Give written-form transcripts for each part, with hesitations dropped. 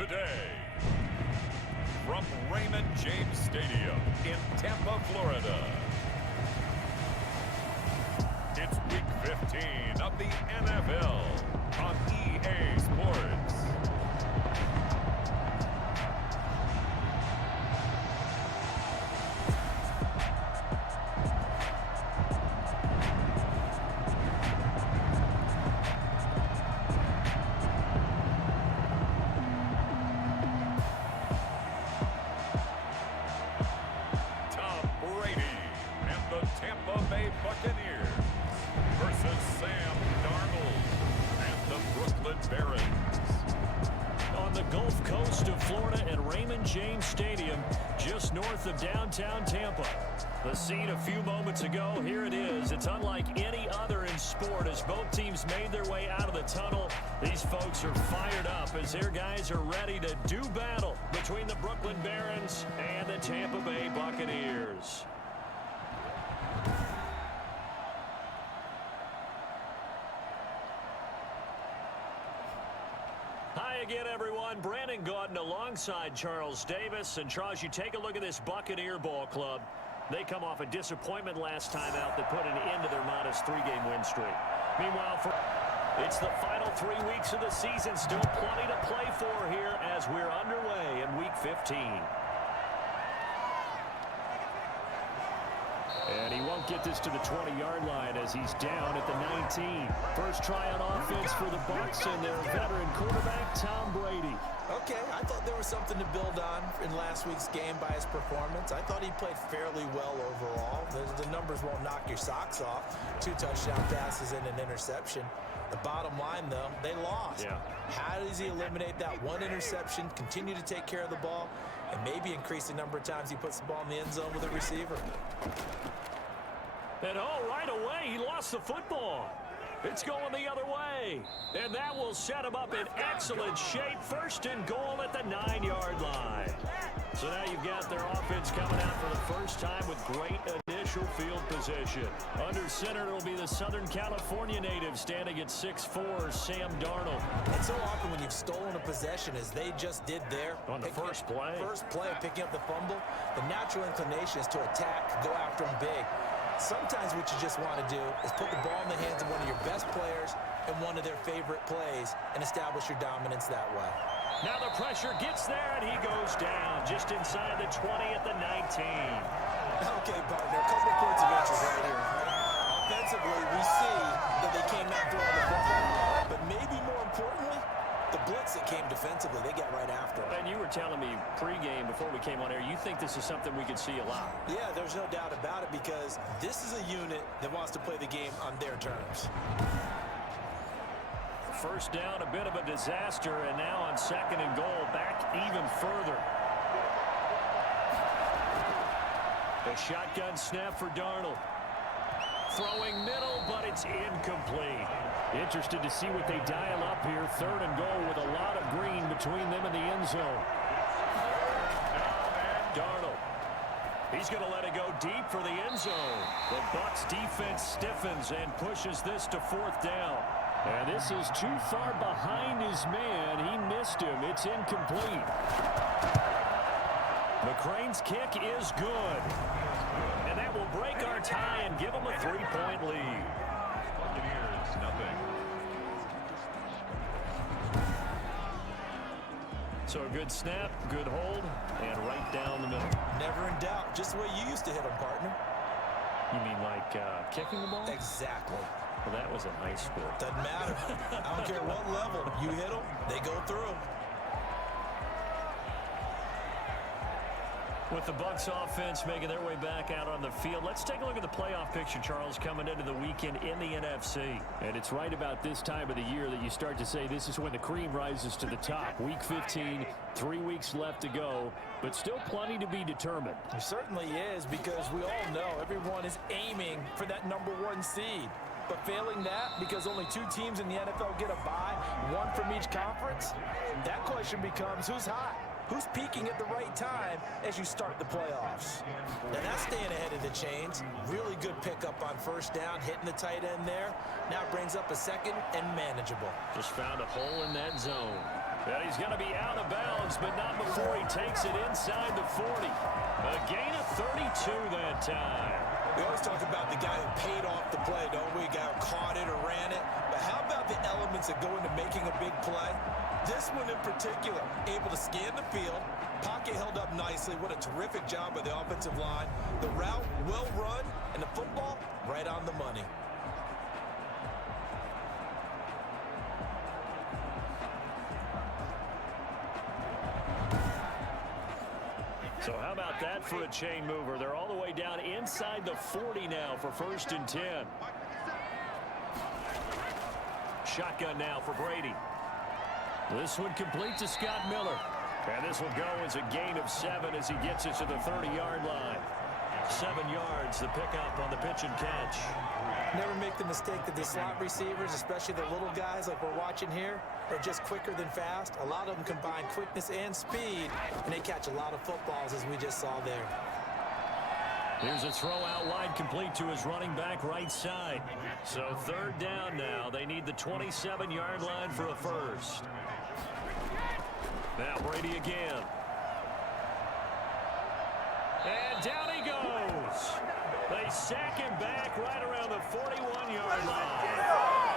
today. From Raymond James Stadium in Tampa, Florida. It's Week 15 of the NFL on EA Sports. Tampa Bay Buccaneers versus Sam Darnold and the Brooklyn Barons. On the Gulf Coast of Florida at Raymond James Stadium, just north of downtown Tampa. The scene a few moments ago, here it is. It's unlike any other in sport as both teams made their way out of the tunnel. These folks are fired up as their guys are ready to do battle between the Brooklyn Barons and the Tampa Bay Buccaneers. Hi again, everyone. Brandon Gaudin alongside Charles Davis. And Charles, you take a look at this Buccaneer ball club. They come off a disappointment last time out that put an end to their modest three-game win streak. Meanwhile, it's the final 3 weeks of the season. Still plenty to play for here as we're underway in Week 15. And he won't get this to the 20-yard line as he's down at the 19. First try on offense for the Bucs and their veteran quarterback, Tom Brady. Okay, I thought there was something to build on in last week's game by his performance. I thought he played fairly well overall. The numbers won't knock your socks off. 2 touchdown passes and an interception. The bottom line, though, they lost. Yeah. How does he eliminate that one interception, continue to take care of the ball, and maybe increase the number of times he puts the ball in the end zone with a receiver? And right away, he lost the football. It's going the other way. And that will set him up in excellent shape. First and goal at the 9-yard line. So now you've got their offense coming out for the first time with great initial field position. Under center, it'll be the Southern California native standing at 6'4", Sam Darnold. And so often when you've stolen a possession, as they just did there. On the first play. First play, picking up the fumble, the natural inclination is to attack, go after him big. Sometimes what you just want to do is put the ball in the hands of one of your best players in one of their favorite plays and establish your dominance that way. Now the pressure gets there, and he goes down just inside the 20 at the 19. Okay, partner, a couple of points of interest right here. Offensively, we see that they came out throwing the football, but maybe more importantly, the blitz that came defensively, they got right after it. And you were telling me pregame before we came on air, you think this is something we could see a lot. Yeah, there's no doubt about it because this is a unit that wants to play the game on their terms. First down, a bit of a disaster, and now on second and goal, back even further. A shotgun snap for Darnold. Throwing middle, but it's incomplete. Interested to see what they dial up here. Third and goal with a lot of green between them and the end zone. Darnold. He's going to let it go deep for the end zone. The Bucs defense stiffens and pushes this to fourth down. And this is too far behind his man. He missed him. It's incomplete. McCrane's kick is good. And that will break our tie and give them a 3-point lead. Buccaneers, nothing. So a good snap, good hold, and right down the middle. Never in doubt. Just the way you used to hit them, partner. You mean like kicking the ball? Exactly. Well, that was in high school. Doesn't matter. I don't care what level. You hit them, they go through. With the Bucs offense making their way back out on the field, let's take a look at the playoff picture, Charles, coming into the weekend in the NFC. And it's right about this time of the year that you start to say this is when the cream rises to the top. Week 15, 3 weeks left to go, but still plenty to be determined. It certainly is because we all know everyone is aiming for that #1 seed. But failing that, because only 2 teams in the NFL get a bye, 1 from each conference, that question becomes who's hot? who's peaking at the right time as you start the playoffs. Now that's staying ahead of the chains. Really good pickup on first down, hitting the tight end there. Now brings up a second and manageable. Just found a hole in that zone. And he's going to be out of bounds, but not before he takes it inside the 40. A gain of 32 that time. We always talk about the guy who paid off the play, don't we? A guy who caught it or ran it. But how about the elements that go into making a big play? This one in particular, able to scan the field. Pocket held up nicely. What a terrific job by the offensive line. The route well run, and the football right on the money. So how about that for a chain mover? They're all the way down inside the 40 now for 1st and 10. Shotgun now for Brady. This one complete to Scott Miller. And this will go as a gain of 7 as he gets it to the 30-yard line. 7 yards, the pickup on the pitch and catch. Never make the mistake that the slot receivers, especially the little guys like we're watching here, are just quicker than fast. A lot of them combine quickness and speed, and they catch a lot of footballs, as we just saw there. Here's a throw out wide, complete to his running back right side. So 3rd down now. They need the 27-yard line for a first. Now Brady again. And down he goes. They sack him back right around the 41-yard line.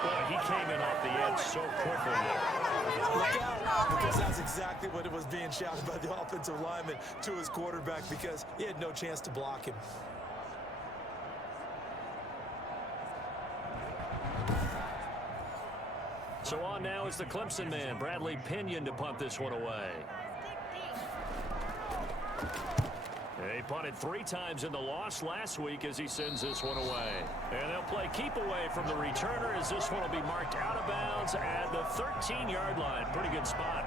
Boy, he came in off the edge so quickly there. Look out, because that's exactly what it was being shouted by the offensive lineman to his quarterback, because he had no chance to block him. So on now is the Clemson man, Bradley Pinion, to punt this one away. He punted 3 times in the loss last week as he sends this one away. And they'll play keep away from the returner as this one will be marked out of bounds at the 13-yard line. Pretty good spot.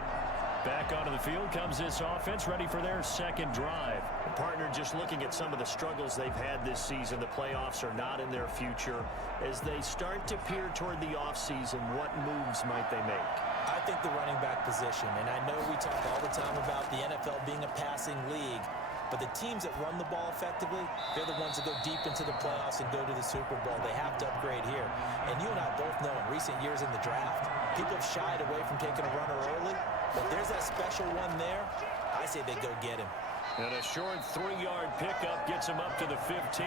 Back onto the field comes this offense, ready for their 2nd drive. The partner just looking at some of the struggles they've had this season. The playoffs are not in their future. As they start to peer toward the offseason, what moves might they make? I think the running back position, and I know we talk all the time about the NFL being a passing league, but the teams that run the ball effectively, they're the ones that go deep into the playoffs and go to the Super Bowl. They have to upgrade here. And you and I both know in recent years in the draft, people have shied away from taking a runner early. But there's that special one there. I say they go get him. And a short 3-yard pickup gets him up to the 15. He's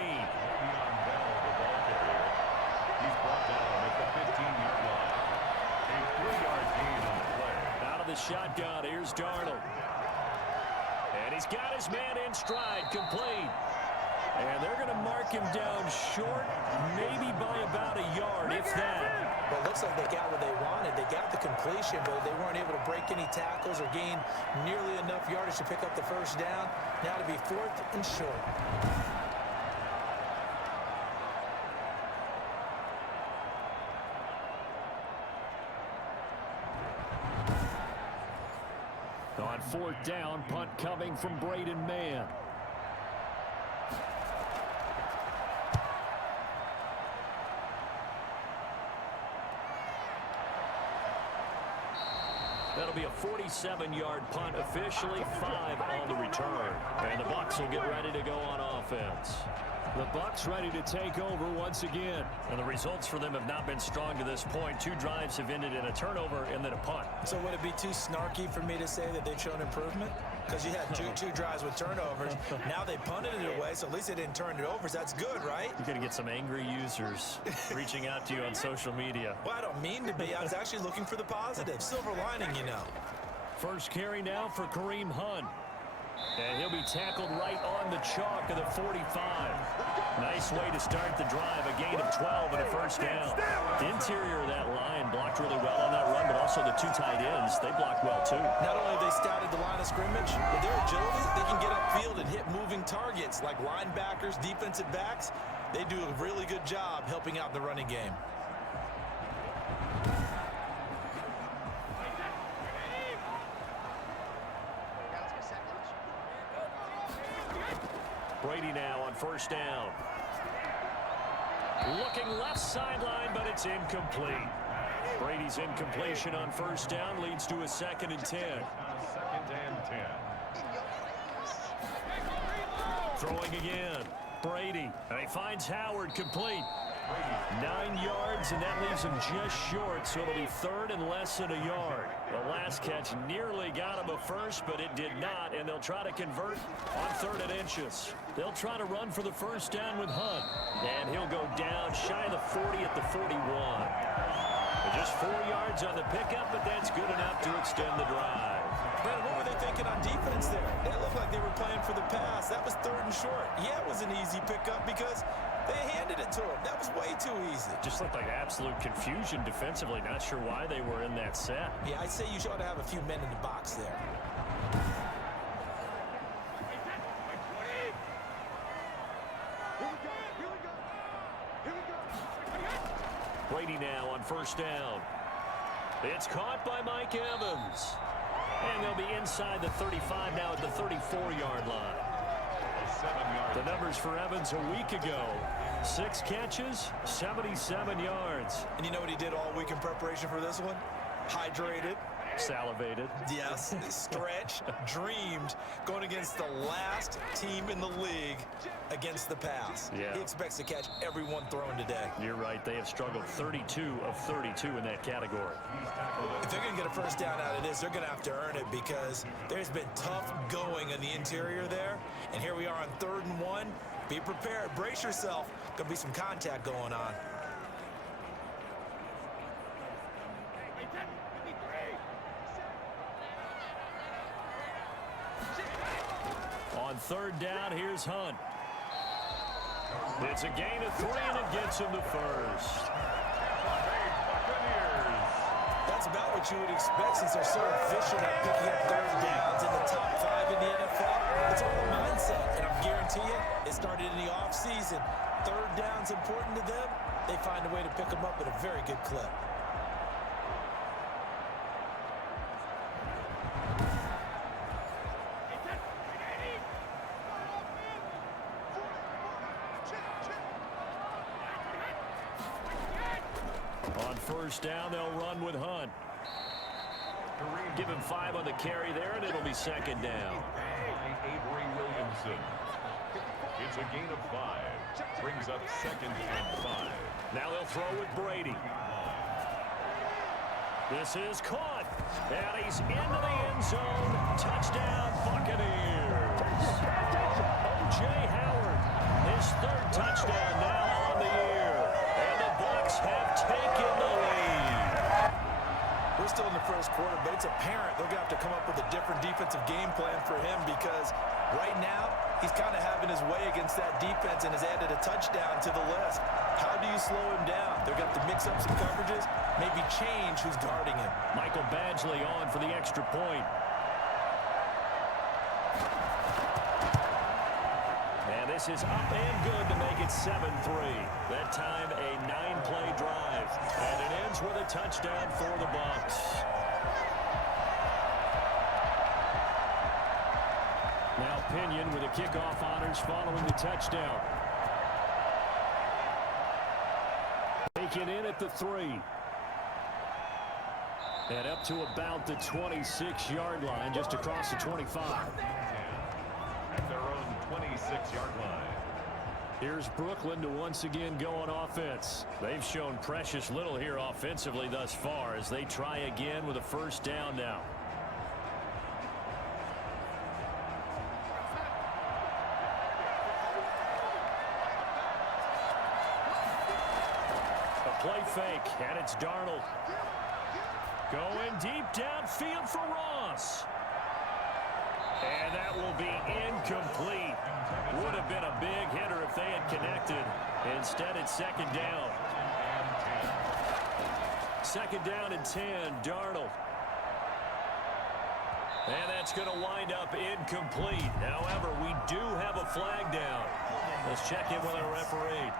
brought down at the 15-yard line. A 3-yard gain on the play. Out of the shotgun, here's Darnold. And he's got his man in stride, complete. And they're going to mark him down short, maybe by about a yard, if that. Well, it looks like they got what they wanted. They got the completion, but they weren't able to break any tackles or gain nearly enough yardage to pick up the first down. Now to be 4th and short. On 4th down, punt coming from Braden Mann. That'll be a 47-yard punt, officially 5 on the return. And the Bucs will get ready to go on offense. The Bucs ready to take over once again. And the results for them have not been strong to this point. 2 drives have ended in a turnover and then a punt. So would it be too snarky for me to say that they've shown improvement? Because you had two drives with turnovers. Now they punted it away, so at least they didn't turn it over. So that's good, right? You're going to get some angry users reaching out to you on social media. Well, I don't mean to be. I was actually looking for the positive. Silver lining, you know. First carry now for Kareem Hunt. And he'll be tackled right on the chalk of the 45. Nice way to start the drive. A gain of 12 and a first down. The interior of that line blocked really well on that run, but also the 2 tight ends, they blocked well too. Not only have they scouted the line of scrimmage, with their agility, they can get upfield and hit moving targets like linebackers, defensive backs. They do a really good job helping out the running game. Brady now on first down. Looking left sideline, but it's incomplete. Brady's incompletion on first down leads to a 2nd and 10. 2nd and 10. Throwing again. Brady. And he finds Howard complete. 9 yards, and that leaves him just short, so it'll be third and less than a yard. The last catch nearly got him a first, but it did not, and they'll try to convert on 3rd and inches. They'll try to run for the first down with Hunt, and he'll go down shy of the 40 at the 41. Just 4 yards on the pickup, but that's good enough to extend the drive. Brandon, what were they thinking on defense there? They looked like they were playing for the pass. That was 3rd and short. Yeah, it was an easy pickup because they handed it to him. That was way too easy. Just looked like absolute confusion defensively. Not sure why they were in that set. Yeah, I'd say you ought to have a few men in the box there. Brady now on first down. It's caught by Mike Evans. And they'll be inside the 35 now at the 34-yard line. The numbers for Evans a week ago. 6 catches, 77 yards. And you know what he did all week in preparation for this one? Hydrated. Salivated. Yes, stretched, dreamed, going against the last team in the league against the pass. Yeah. He expects to catch everyone thrown today. You're right. They have struggled 32 of 32 in that category. If they're going to get a first down out of this, they're going to have to earn it because there's been tough going in the interior there. And here we are on 3rd and 1. Be prepared. Brace yourself. Going to be some contact going on. On 3rd down, here's Hunt. It's a gain of 3, and it gets him to first. That's about what you would expect since they're so efficient at picking up 3rd downs in the top 5 in the NFL. It's all a mindset, and I'm guarantee you, it started in the offseason. 3rd down's important to them. They find a way to pick them up at a very good clip. On first down, they'll run with Hunt. Give him 5 on the carry there, and it'll be 2nd down. Avery Williamson. It's a gain of 5. Brings up 2nd and 5. Now they'll throw with Brady. This is caught, and he's into the end zone. Touchdown, Buccaneers. O.J. Howard, his 3rd touchdown now on the year. And the Bucs have taken the lead. We're still in the first quarter, but it's apparent they're going to have to come up with a different defensive game plan for him because right now he's kind of having his way against that defense and has added a touchdown to the list. How do you slow him down? They're going to have to mix up some coverages, maybe change who's guarding him. Michael Badgley on for the extra point. And this is up and good to make it 7-3. That time a 9-play drive. And it ends with a touchdown for the Bucs. Now Pinion with the kickoff honors following the touchdown. Taken in at the 3. And up to about the 26-yard line, just across the 25. At their own 26-yard line. Here's Brooklyn to once again go on offense. They've shown precious little here offensively thus far as they try again with a first down now. A play fake, and it's Darnold. Going deep downfield for Ross. And that will be incomplete. Would have been a big hitter if they had connected. Instead, it's 2nd down. 2nd down and 10, Darnold. And that's going to wind up incomplete. However, we do have a flag down. Let's check in with our referee.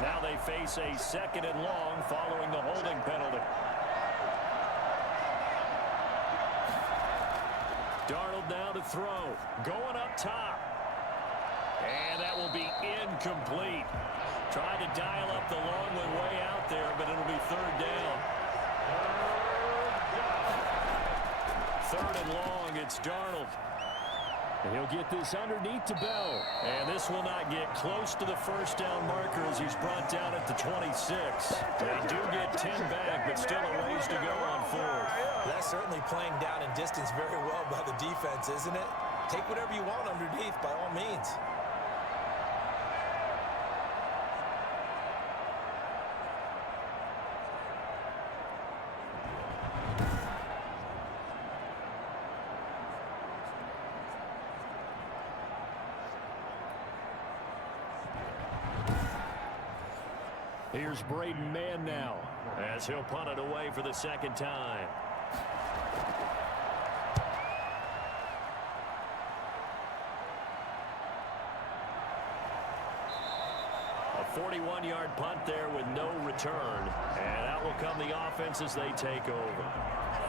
Now they face a 2nd and long following the holding penalty. Darnold now to throw. Going up top. And that will be incomplete. Tried to dial up the long one way out there, but it'll be 3rd down. 3rd and long. It's Darnold. And he'll get this underneath to Bell. And this will not get close to the first down marker as he's brought down at the 26. They do get 10 back, but still a ways to go on 4th. That's certainly playing down in distance very well by the defense, isn't it? Take whatever you want underneath, by all means. Here's Braden Mann now as he'll punt it away for the 2nd time. A 41-yard punt there with no return. And out will come the offense as they take over.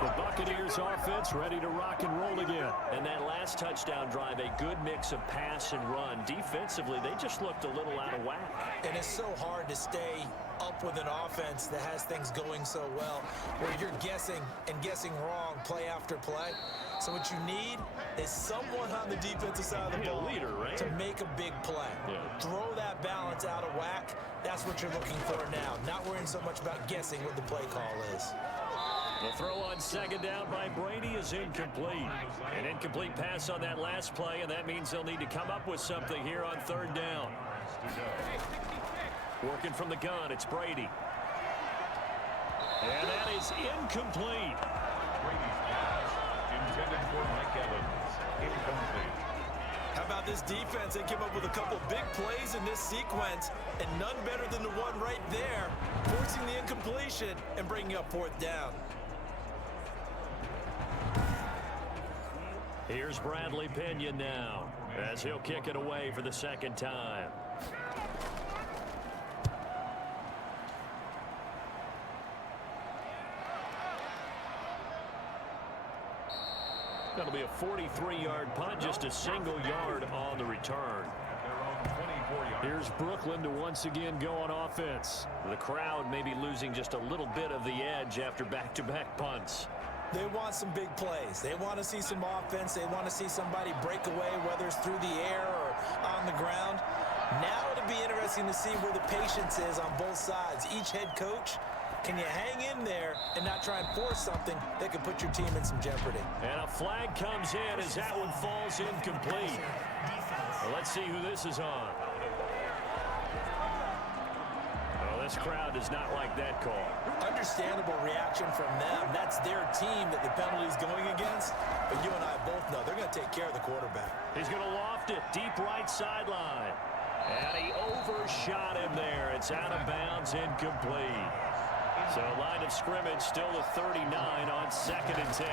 The Buccaneers offense ready to rock and roll again. And that last touchdown drive, a good mix of pass and run. Defensively, they just looked a little out of whack. And it's so hard to stay up with an offense that has things going so well, where you're guessing and guessing wrong play after play. So what you need is someone on the defensive side of the ball leader, right? to make a big play. Yeah. Throw that balance out of whack. That's what you're looking for now. Not worrying so much about guessing what the play call is. The throw on 2nd down by Brady is incomplete. An incomplete pass on that last play, and that means they'll need to come up with something here on 3rd down. Working from the gun, it's Brady. And that is incomplete. Brady's pass intended for Mike Evans. Incomplete. How about this defense? They came up with a couple big plays in this sequence, and none better than the one right there, forcing the incompletion and bringing up 4th down. Here's Bradley Pinion now as he'll kick it away for the 2nd time. That'll be a 43-yard punt, just a single yard on the return. Here's Brooklyn to once again go on offense. The crowd may be losing just a little bit of the edge after back-to-back punts. They want some big plays. They want to see some offense. They want to see somebody break away, whether it's through the air or on the ground. Now it'll be interesting to see where the patience is on both sides. Each head coach, can you hang in there and not try and force something that could put your team in some jeopardy? And a flag comes in as that one falls incomplete. Well, let's see who this is on. Well, this crowd does not like that call. Understandable reaction from them. That's their team that the penalty's going against. But you and I both know they're going to take care of the quarterback. He's going to loft it deep right sideline. And he overshot him there. It's out of bounds, incomplete. So line of scrimmage still the 39 on 2nd and 10.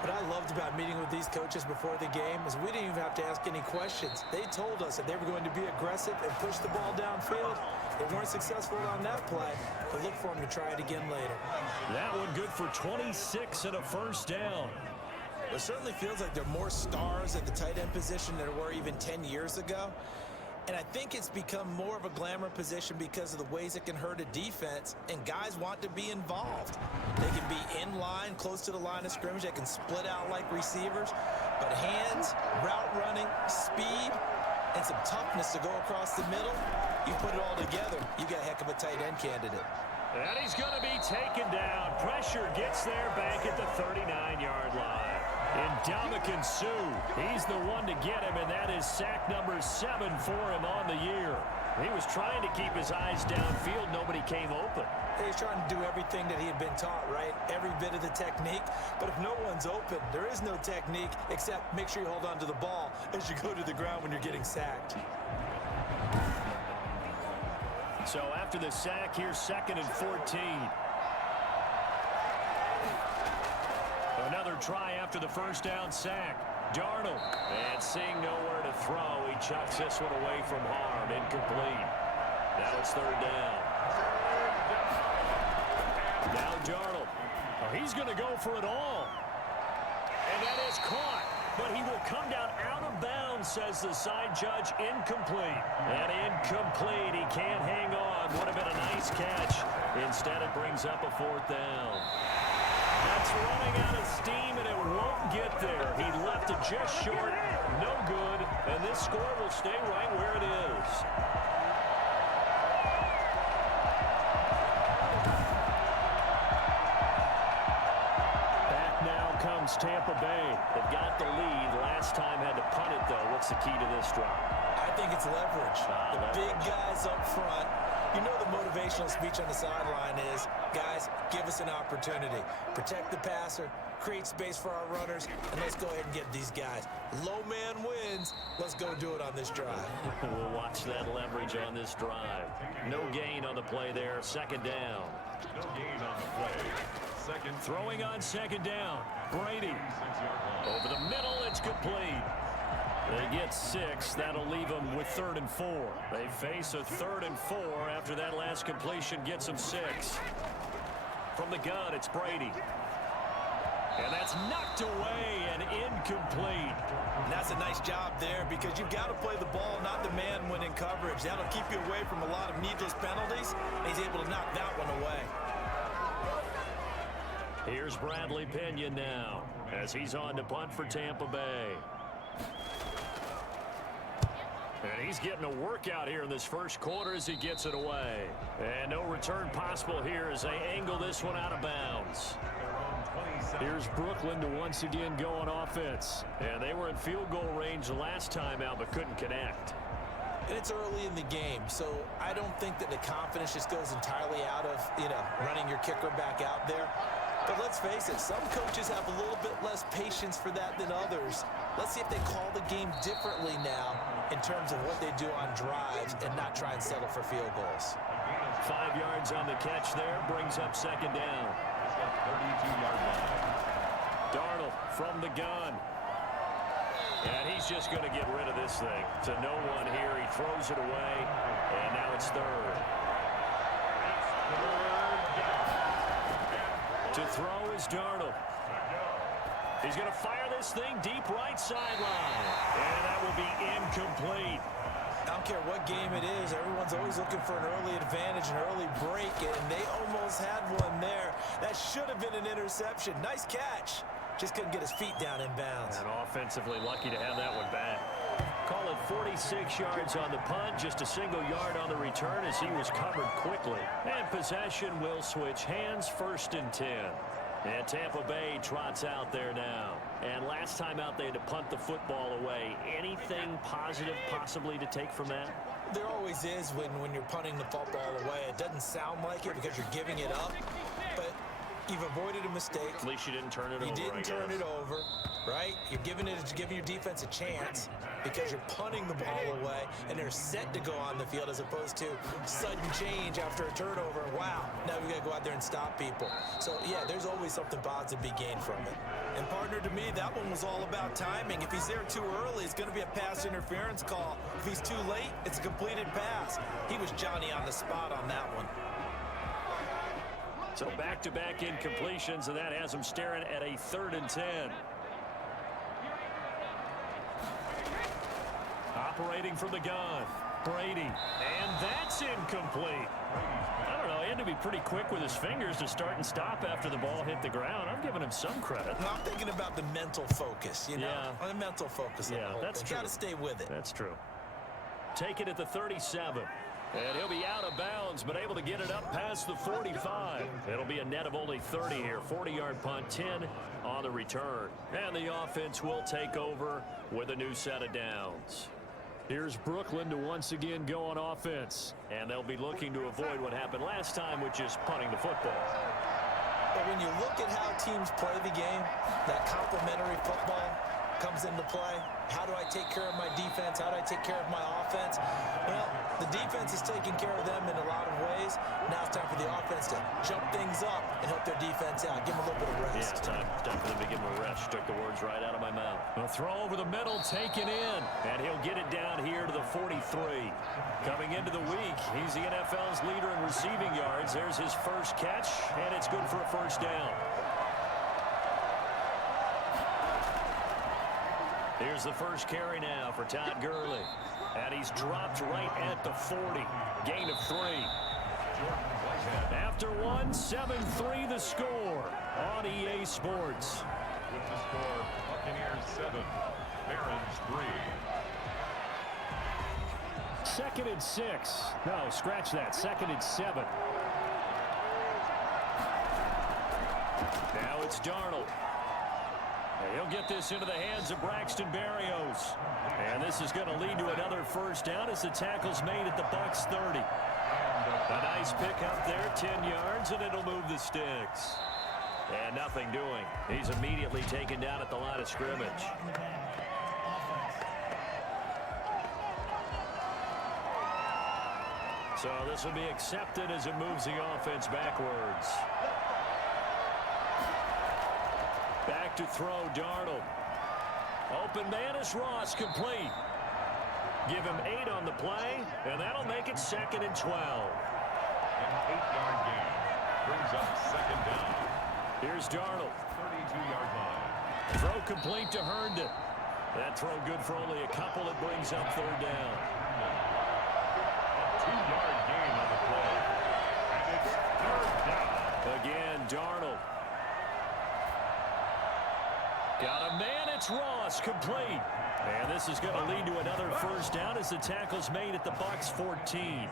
What I loved about meeting with these coaches before the game is we didn't even have to ask any questions. They told us that they were going to be aggressive and push the ball downfield. They weren't successful on that play, but look for them to try it again later. That one good for 26 and a 1st down. It certainly feels like there are more stars at the tight end position than there were even 10 years ago. And I think it's become more of a glamour position because of the ways it can hurt a defense, and guys want to be involved. They can be in line, close to the line of scrimmage. They can split out like receivers. But hands, route running, speed, and some toughness to go across the middle, you put it all together, you got a heck of a tight end candidate. And he's going to be taken down. Pressure gets there back at the 39-yard line. Ndamukong Suh, he's the one to get him, and that is sack number 7 for him on the year. He was trying to keep his eyes downfield. Nobody came open. He's trying to do everything that he had been taught, right? Every bit of the technique. But if no one's open, there is no technique except make sure you hold on to the ball as you go to the ground when you're getting sacked. So after the sack, here's 2nd and 14. Another try after the 1st down sack. Darnold, and seeing nowhere to throw, he chucks this one away from harm. Incomplete. Now it's 3rd down. Now Darnold. Oh, he's going to go for it all. And that is caught. But he will come down out of bounds, says the side judge. Incomplete. And incomplete. He can't hang on. Would have been a nice catch. Instead, it brings up a 4th down. That's running out of steam, and it won't get there. He left it just short. No good. And this score will stay right where it is. Back now comes Tampa Bay. They've got the lead. Last time had to punt it, though. What's the key to this drive? I think it's leverage. The big guys up front. You know the motivational speech on the sideline is, guys, give us an opportunity. Protect the passer, create space for our runners, and let's go ahead and get these guys. Low man wins. Let's go do it on this drive. We'll watch that leverage on this drive. No gain on the play there. Second down. No gain on the play. Second. Throwing on second down. Brady. Over the middle, it's complete. They get 6. That'll leave them with 3rd and 4. They face a 3rd and 4 after that last completion gets them 6. From the gun, it's Brady. And that's knocked away and incomplete. And that's a nice job there because you've got to play the ball, not the man when in coverage. That'll keep you away from a lot of needless penalties. And he's able to knock that one away. Here's Bradley Pinion now as he's on to punt for Tampa Bay. And he's getting a workout here in this first quarter as he gets it away. And no return possible here as they angle this one out of bounds. Here's Brooklyn to once again go on offense. And they were in field goal range the last time out but couldn't connect. And it's early in the game, so I don't think that the confidence just goes entirely out of, running your kicker back out there. But let's face it, some coaches have a little bit less patience for that than others. Let's see if they call the game differently now in terms of what they do on drives and not try and settle for field goals. 5 yards on the catch there, brings up second down. 32-yard line. Darnold from the gun. And he's just going to get rid of this thing. To no one here, he throws it away, and now it's 3rd. To throw is Darnold. He's going to fire this thing deep right sideline. And that will be incomplete. I don't care what game it is. Everyone's always looking for an early advantage, an early break, and they almost had one there. That should have been an interception. Nice catch. Just couldn't get his feet down in bounds. And offensively lucky to have that one back. Call it 46 yards on the punt, just a single yard on the return as he was covered quickly. And possession will switch hands, 1st and 10. And Tampa Bay trots out there now. And last time out, they had to punt the football away. Anything positive possibly to take from that? There always is when you're punting the football away. It doesn't sound like it because you're giving it up, but you've avoided a mistake. At least you didn't turn it over. You didn't turn it over, right? You're giving your defense a chance because you're punting the ball away, and they're set to go on the field as opposed to sudden change after a turnover. Wow, now we got to go out there and stop people. So, yeah, there's always something positive to be gained from it. And, partner, to me, that one was all about timing. If he's there too early, it's going to be a pass interference call. If he's too late, it's a completed pass. He was Johnny on the spot on that one. So back-to-back incompletions, and that has him staring at a 3rd and 10. Operating from the gun, Brady, and that's incomplete. I don't know, he had to be pretty quick with his fingers to start and stop after the ball hit the ground. I'm giving him some credit. Well, I'm thinking about the mental focus, Yeah. On the mental focus. Yeah, that's true. Got to stay with it. That's true. Take it at the 37. And he'll be out of bounds, but able to get it up past the 45. It'll be a net of only 30 here. 40-yard punt, 10 on the return. And the offense will take over with a new set of downs. Here's Brooklyn to once again go on offense. And they'll be looking to avoid what happened last time, which is punting the football. But when you look at how teams play the game, that complementary football comes into play. How do I take care of my defense? How do I take care of my offense? Well, the defense is taking care of them in a lot of ways. Now it's time for the offense to jump things up and help their defense out. Give them a little bit of rest. Yeah, time for them to give them a rest. Took the words right out of my mouth. A throw over the middle, taken in. And he'll get it down here to the 43. Coming into the week, he's the NFL's leader in receiving yards. There's his first catch, and it's good for a 1st down. Here's the first carry now for Todd Gurley. And he's dropped right at the 40. Gain of 3. After one, 7-3 the score on EA Sports. With the score, Buccaneers 7, Barons 3. 2nd and 6. No, scratch that. 2nd and 7. Now it's Darnold. And he'll get this into the hands of Braxton Berrios. And this is going to lead to another first down as the tackle's made at the Bucs 30. A nice pick up there, 10 yards, and it'll move the sticks. And nothing doing. He's immediately taken down at the line of scrimmage. So this will be accepted as it moves the offense backwards. Back to throw, Darnold. Open man is Ross, complete. Give him 8 on the play, and that'll make it 2nd and 12. An 8-yard gain brings up 2nd down. Here's Darnold. 32-yard line. Throw complete to Herndon. That throw good for only a couple. It brings up 3rd down. A 2-yard gain on the play. And it's 3rd down. Again, Darnold. Got a man, it's Ross, complete. And this is going to lead to another first down as the tackle's made at the Bucs 14.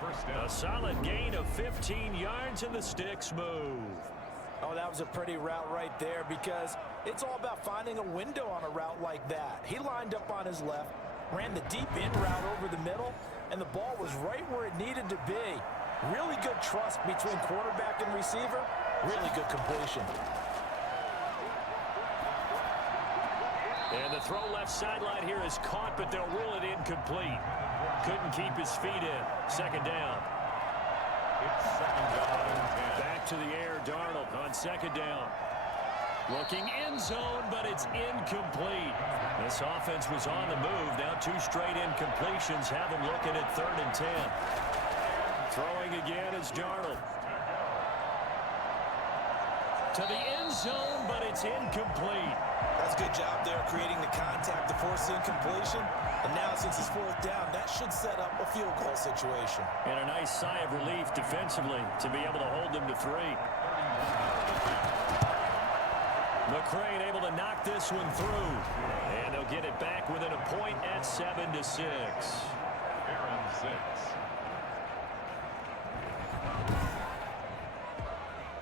First down. A solid gain of 15 yards and the sticks move. Oh, that was a pretty route right there because it's all about finding a window on a route like that. He lined up on his left, ran the deep in route over the middle, and the ball was right where it needed to be. Really good trust between quarterback and receiver. Really good completion. And the throw left sideline here is caught, but they'll rule it incomplete. Couldn't keep his feet in. 2nd down. It's 2nd down and 10. Back to the air, Darnold on 2nd down. Looking end zone, but it's incomplete. This offense was on the move. Now 2 straight incompletions have them looking at 3rd and 10. Throwing again is Darnold. To the end zone, but it's incomplete. That's a good job there creating the contact to force the incompletion. And now since it's 4th down, that should set up a field goal situation. And a nice sigh of relief defensively to be able to hold them to 3. McCrane able to knock this one through. And they'll get it back within a point at 7-6. Aaron 6.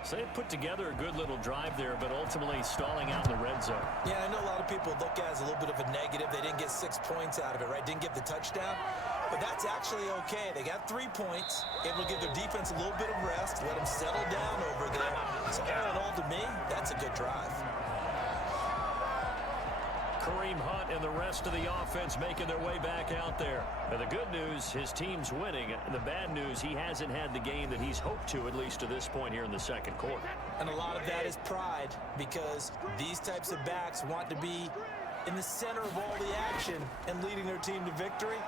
So they put together a good little drive there, but ultimately stalling out in the red zone. Yeah, I know a lot of people look at it as a little bit of a negative. They didn't get 6 points out of it, right? Didn't get the touchdown. But that's actually okay. They got 3 points, able to give their defense a little bit of rest, let them settle down over there. So all in all, to me, that's a good drive. Kareem Hunt and the rest of the offense making their way back out there. And the good news, his team's winning. The bad news, he hasn't had the game that he's hoped to, at least to this point here in the 2nd quarter. And a lot of that is pride because these types of backs want to be in the center of all the action and leading their team to victory.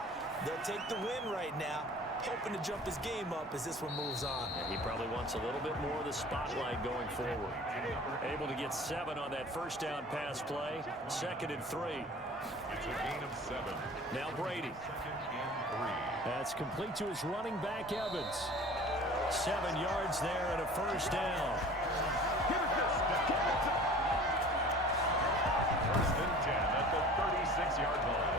They'll take the win right now, hoping to jump his game up as this one moves on. Yeah, he probably wants a little bit more of the spotlight going forward. Able to get 7 on that first down pass play. 2nd and 3. It's a gain of 7. Now Brady. 2nd and 3. That's complete to his running back, Evans. 7 yards there and a first down. First and 10 at the 36-yard line.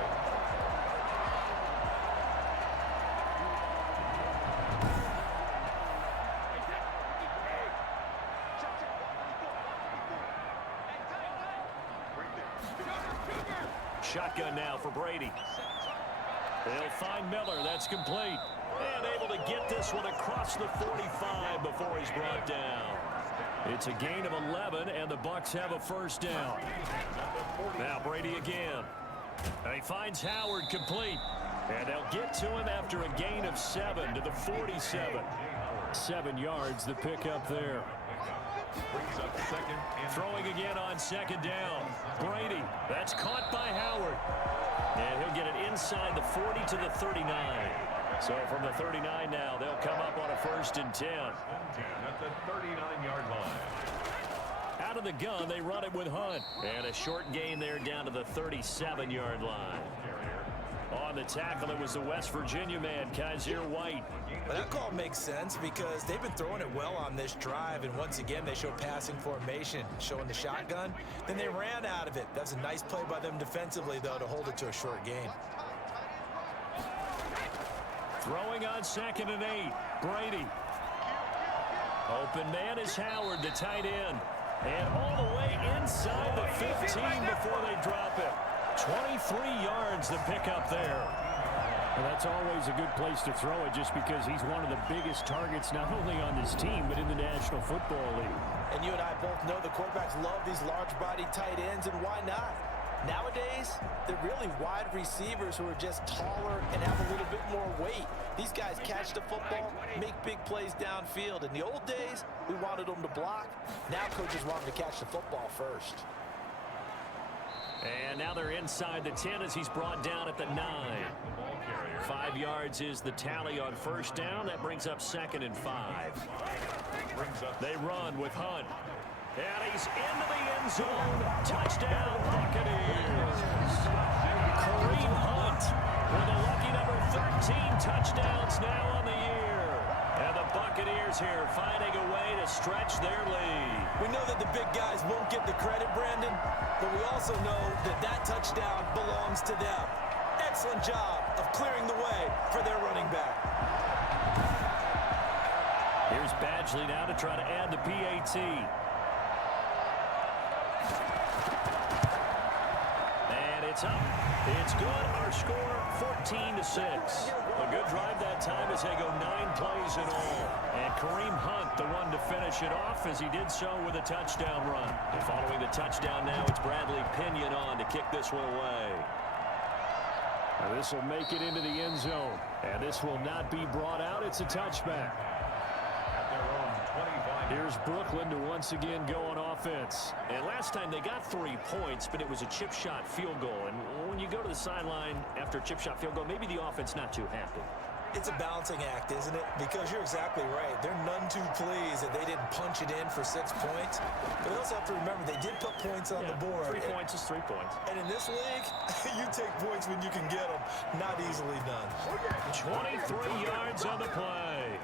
Shotgun now for Brady. They'll find Miller. That's complete. And able to get this one across the 45 before he's brought down. It's a gain of 11, and the Bucs have a first down. Now Brady again. And he finds Howard complete. And they'll get to him after a gain of 7 to the 47. 7 yards, the pickup there. Brings up 2nd and Throwing again on 2nd down. Brady, that's caught by Howard. And he'll get it inside the 40 to the 39. So from the 39 now, they'll come up on a 1st and 10. at the 39-yard line. Out of the gun, they run it with Hunt. And a short gain there down to the 37-yard line. On the tackle, it was the West Virginia man, Kaiser White. Well, that call makes sense because they've been throwing it well on this drive, and once again, they show passing formation, showing the shotgun. Then they ran out of it. That's a nice play by them defensively, though, to hold it to a short gain. Throwing on 2nd and 8, Brady. Open man is Howard, the tight end. And all the way inside the 15 before they drop it. 23 yards the pickup there. Well, that's always a good place to throw it just because he's one of the biggest targets not only on this team but in the National Football League. And you and I both know the quarterbacks love these large-bodied tight ends, and why not? Nowadays, they're really wide receivers who are just taller and have a little bit more weight. These guys catch the football, make big plays downfield. In the old days, we wanted them to block. Now coaches want them to catch the football first. And now they're inside the 10 as he's brought down at the 9. 5 yards is the tally on first down. That brings up 2nd and 5. They run with Hunt. And he's into the end zone. Touchdown, Buccaneers. Kareem Hunt with a lucky number 13 touchdowns now on the year. And the Buccaneers here finding a way to stretch their lead. We know that the big guys won't get the credit, Brandon, but we also know that that touchdown belongs to them. Excellent job of clearing the way for their running back. Here's Badgley now to try to add the PAT. And it's up. It's good. Our score, 14-6. A good drive that time as they go 9 plays in all. And Kareem Hunt, the one to finish it off as he did so with a touchdown run. And following the touchdown now, it's Bradley Pinion on to kick this one away. Now this will make it into the end zone. And this will not be brought out. It's a touchback. Here's Brooklyn to once again go on offense. And last time they got 3 points, but it was a chip shot field goal. And when you go to the sideline after a chip shot field goal, maybe the offense not too happy. It's a balancing act, isn't it? Because you're exactly right. They're none too pleased that they didn't punch it in for 6 points. But they also have to remember they did put points on the board. 3 points is 3 points. And in this league, you take points when you can get them. Not easily done. 23 yards on the play.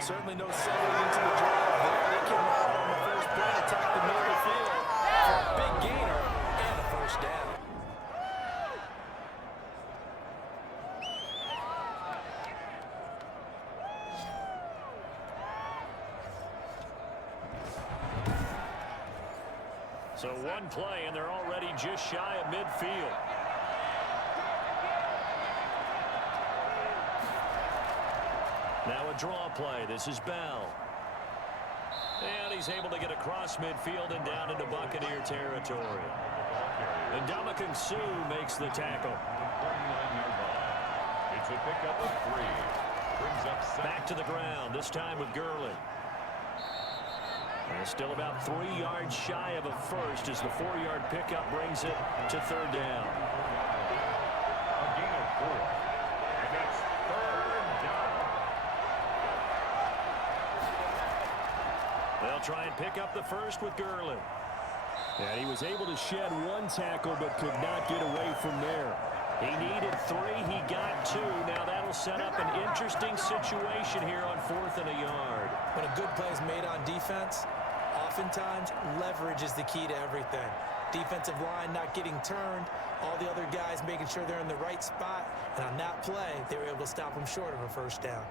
Certainly no settling into the drive there. They came out on the first play, attacked the middle of the field for a big gainer and a first down. So 1 play, and they're already just shy of midfield. Now a draw play. This is Bell. And he's able to get across midfield and down into Buccaneer territory. And Ndamukong Suh makes the tackle. It's a pickup of 3. Brings up Back to the ground, this time with Gurley. And still about 3 yards shy of a first as the 4-yard pickup brings it to 3rd down. a gain of 4. And that's 3rd down. They'll try and pick up the first with Gurley. And he was able to shed 1 tackle but could not get away from there. He needed 3. He got 2. Now that'll set up an interesting situation here on 4th and a yard. When a good play is made on defense, oftentimes leverage is the key to everything. Defensive line not getting turned, all the other guys making sure they're in the right spot, and on that play, they were able to stop them short of a first down.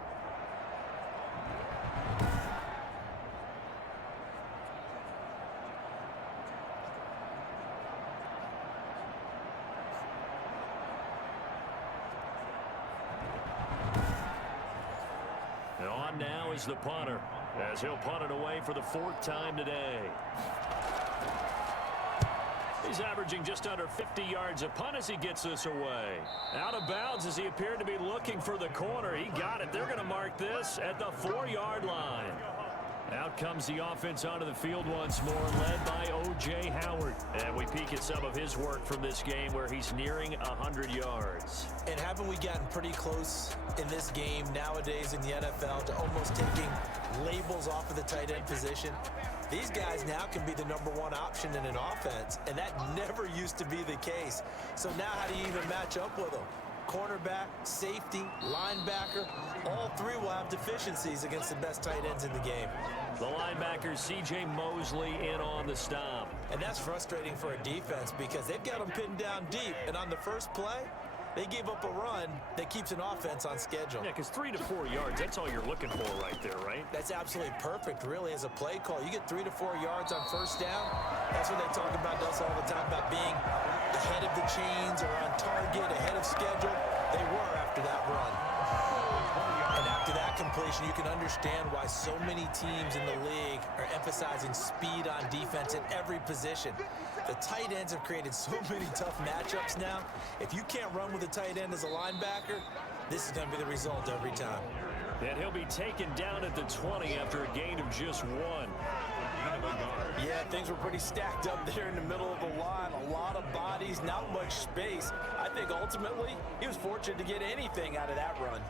Now is the punter, as he'll punt it away for the 4th time today. He's averaging just under 50 yards a punt as he gets this away. Out of bounds as he appeared to be looking for the corner. He got it. They're going to mark this at the 4-yard line. Out comes the offense onto the field once more, led by O.J. Howard. And we peek at some of his work from this game where he's nearing 100 yards. And haven't we gotten pretty close in this game nowadays in the NFL to almost taking labels off of the tight end position? These guys now can be the #1 option in an offense, and that never used to be the case. So now how do you even match up with them? cornerback, safety, linebacker, all three will have deficiencies against the best tight ends in the game. The linebacker, C.J. Mosley, in on the stop. And that's frustrating for a defense because they've got them pinned down deep. And on the first play, they gave up a run that keeps an offense on schedule. Yeah, because 3 to 4 yards, that's all you're looking for right there, right? That's absolutely perfect, really, as a play call. You get 3 to 4 yards on first down. That's what they talk about us all the time, about being ahead of the chains or on target, ahead of schedule. They were after that run. And after that completion, you can understand why so many teams in the league are emphasizing speed on defense in every position. The tight ends have created so many tough matchups now. If you can't run with a tight end as a linebacker, this is going to be the result every time. And he'll be taken down at the 20 after a gain of just 1. Yeah, things were pretty stacked up there in the middle of the line. A lot of bodies, not much space. I think ultimately he was fortunate to get anything out of that run.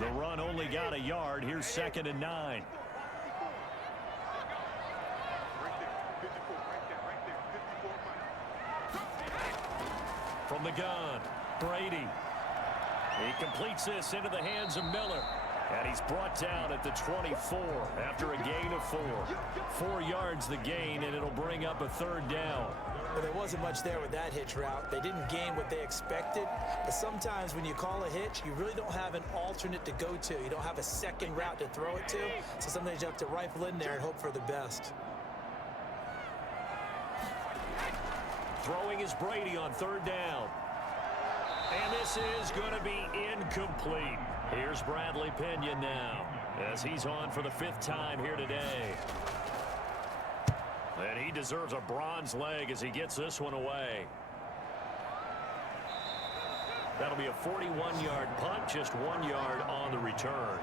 The run only got a yard. Here's 2nd and 9. From the gun, Brady. He completes this into the hands of Miller. And he's brought down at the 24 after a gain of 4. 4 yards the gain, and it'll bring up a 3rd down. Well, there wasn't much there with that hitch route. They didn't gain what they expected. But sometimes when you call a hitch, you really don't have an alternate to go to. You don't have a second route to throw it to. So sometimes you have to rifle in there and hope for the best. Throwing is Brady on 3rd down. And this is going to be incomplete. Here's Bradley Pinion now as he's on for the 5th time here today. And he deserves a bronze leg as he gets this one away. That'll be a 41-yard punt, just 1 yard on the return.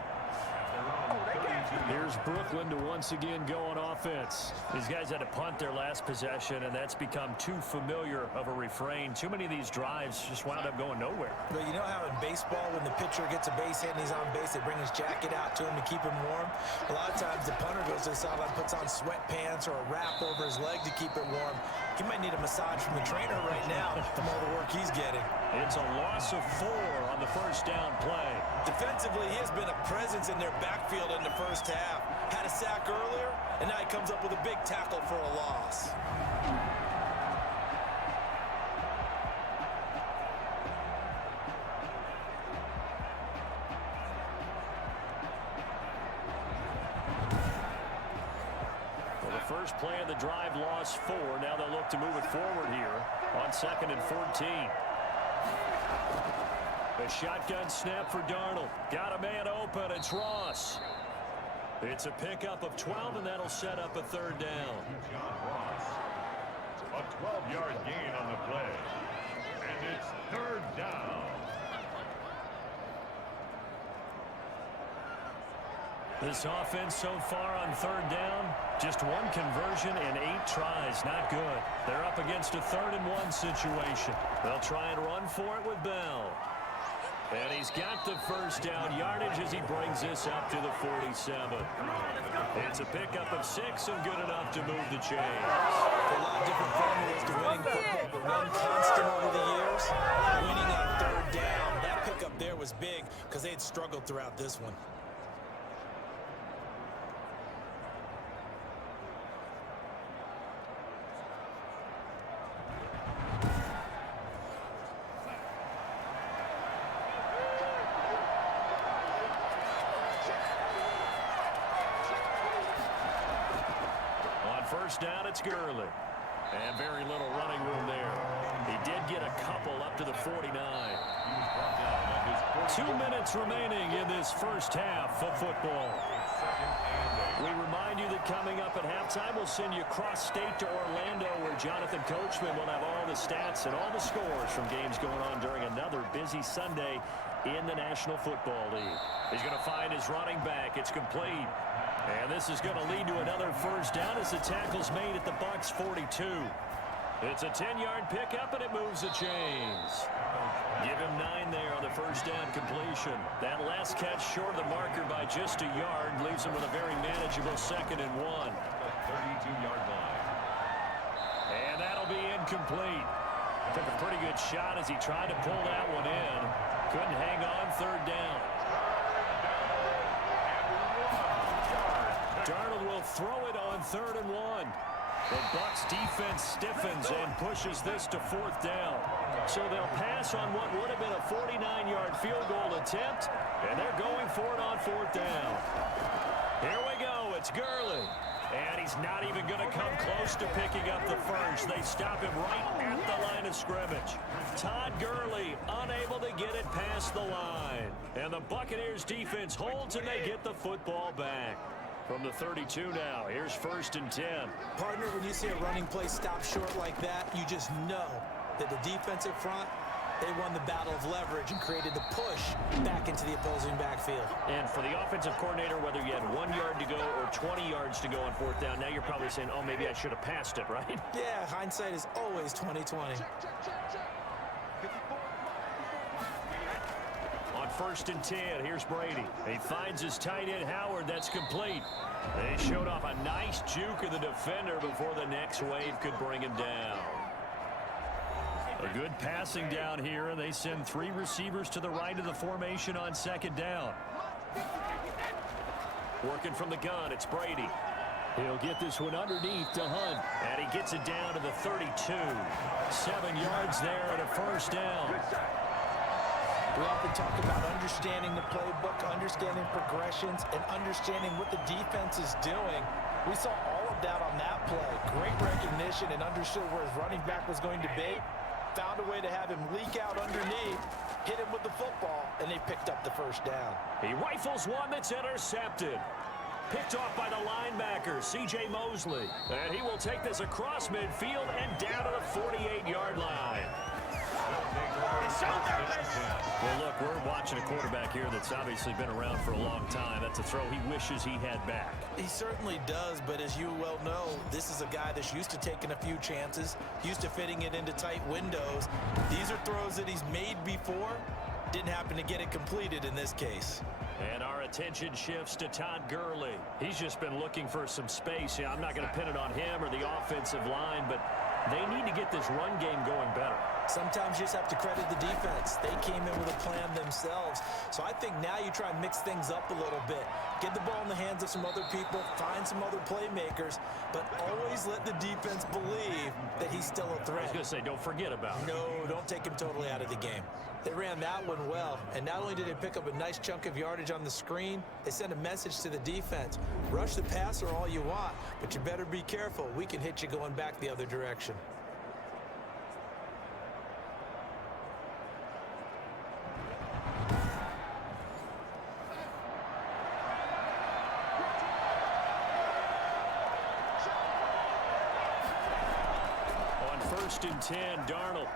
Here's Brooklyn to once again go on offense. These guys had to punt their last possession, and that's become too familiar of a refrain. Too many of these drives just wound up going nowhere. Well, you know how in baseball, when the pitcher gets a base hit and he's on base, they bring his jacket out to him to keep him warm? A lot of times the punter goes to the sideline, puts on sweatpants or a wrap over his leg to keep it warm. He might need a massage from the trainer right now from all the work he's getting. It's a loss of 4 on the 1st down play. Defensively, he has been a presence in their backfield in the first half. Had a sack earlier, and now he comes up with a big tackle for a loss. Well, the first play of the drive lost 4. Now they'll look to move it forward here on 2nd and 14. A shotgun snap for Darnold. Got a man open. It's Ross. It's a pickup of 12, and that'll set up a 3rd down. A 12-yard gain on the play. And it's 3rd down. This offense so far on 3rd down, just 1 conversion and 8 tries. Not good. They're up against a 3rd and 1 situation. They'll try and run for it with Bell. And he's got the 1st down yardage as he brings this up to the 47. It's a pickup of 6 and good enough to move the chains. A lot of different formulas to winning football, but one constant over the years, winning on 3rd down. That pickup there was big because they had struggled throughout this one. First down, it's Gurley. And very little running room there. He did get a couple up to the 49. 2 minutes remaining in this first half of football. We remind you that coming up at halftime, we'll send you cross-state to Orlando, where Jonathan Coachman will have all the stats and all the scores from games going on during another busy Sunday in the National Football League. He's going to find his running back. It's complete. And this is going to lead to another 1st down as the tackle's made at the Bucs 42. It's a 10-yard pickup, and it moves the chains. Give him 9 there on the 1st down completion. That last catch short of the marker by just a yard leaves him with a very manageable 2nd and 1. 32-yard line. And that'll be incomplete. Took a pretty good shot as he tried to pull that one in. Couldn't hang on, third down. Darnold will throw it on 3rd and 1. The Bucs defense stiffens and pushes this to 4th down. So they'll pass on what would have been a 49-yard field goal attempt, and they're going for it on 4th down. Here we go. It's Gurley. And he's not even going to come close to picking up the first. They stop him right at the line of scrimmage. Todd Gurley unable to get it past the line. And the Buccaneers defense holds and they get the football back. From the 32 now, here's 1st and 10. Partner, when you see a running play stop short like that, you just know that the defensive front, they won the battle of leverage and created the push back into the opposing backfield. And for the offensive coordinator, whether you had 1 yard to go or 20 yards to go on 4th down, now you're probably saying, oh, maybe I should have passed it, right? Yeah, hindsight is always 20/20. On 1st and 10, here's Brady. He finds his tight end, Howard. That's complete. They showed off a nice juke of the defender before the next wave could bring him down. A good passing down here, and they send 3 receivers to the right of the formation on 2nd down. Working from the gun, it's Brady. He'll get this one underneath to Hunt, and he gets it down to the 32. 7 yards there and a 1st down. We often talk about understanding the playbook, understanding progressions, and understanding what the defense is doing. We saw all of that on that play. Great recognition and understood where his running back was going to be. Found a way to have him leak out underneath, hit him with the football, and they picked up the 1st down. He rifles one that's intercepted. Picked off by the linebacker, C.J. Mosley. And he will take this across midfield and down to the 48-yard line. Well, look, we're watching a quarterback here that's obviously been around for a long time. That's a throw he wishes he had back. He certainly does, but as you well know, this is a guy that's used to taking a few chances, used to fitting it into tight windows. These are throws that he's made before. Didn't happen to get it completed in this case. And our attention shifts to Todd Gurley. He's just been looking for some space. Yeah, I'm not going to pin it on him or the offensive line, but they need to get this run game going better. Sometimes you just have to credit the defense. They came in with a plan themselves. So I think now you try and mix things up a little bit. Get the ball in the hands of some other people, find some other playmakers, but always let the defense believe that he's still a threat. I was going to say, don't forget about him. No, don't take him totally out of the game. They ran that one well, and not only did they pick up a nice chunk of yardage on the screen, they sent a message to the defense. Rush the passer all you want, but you better be careful. We can hit you going back the other direction. On 1st and 10, Darnold.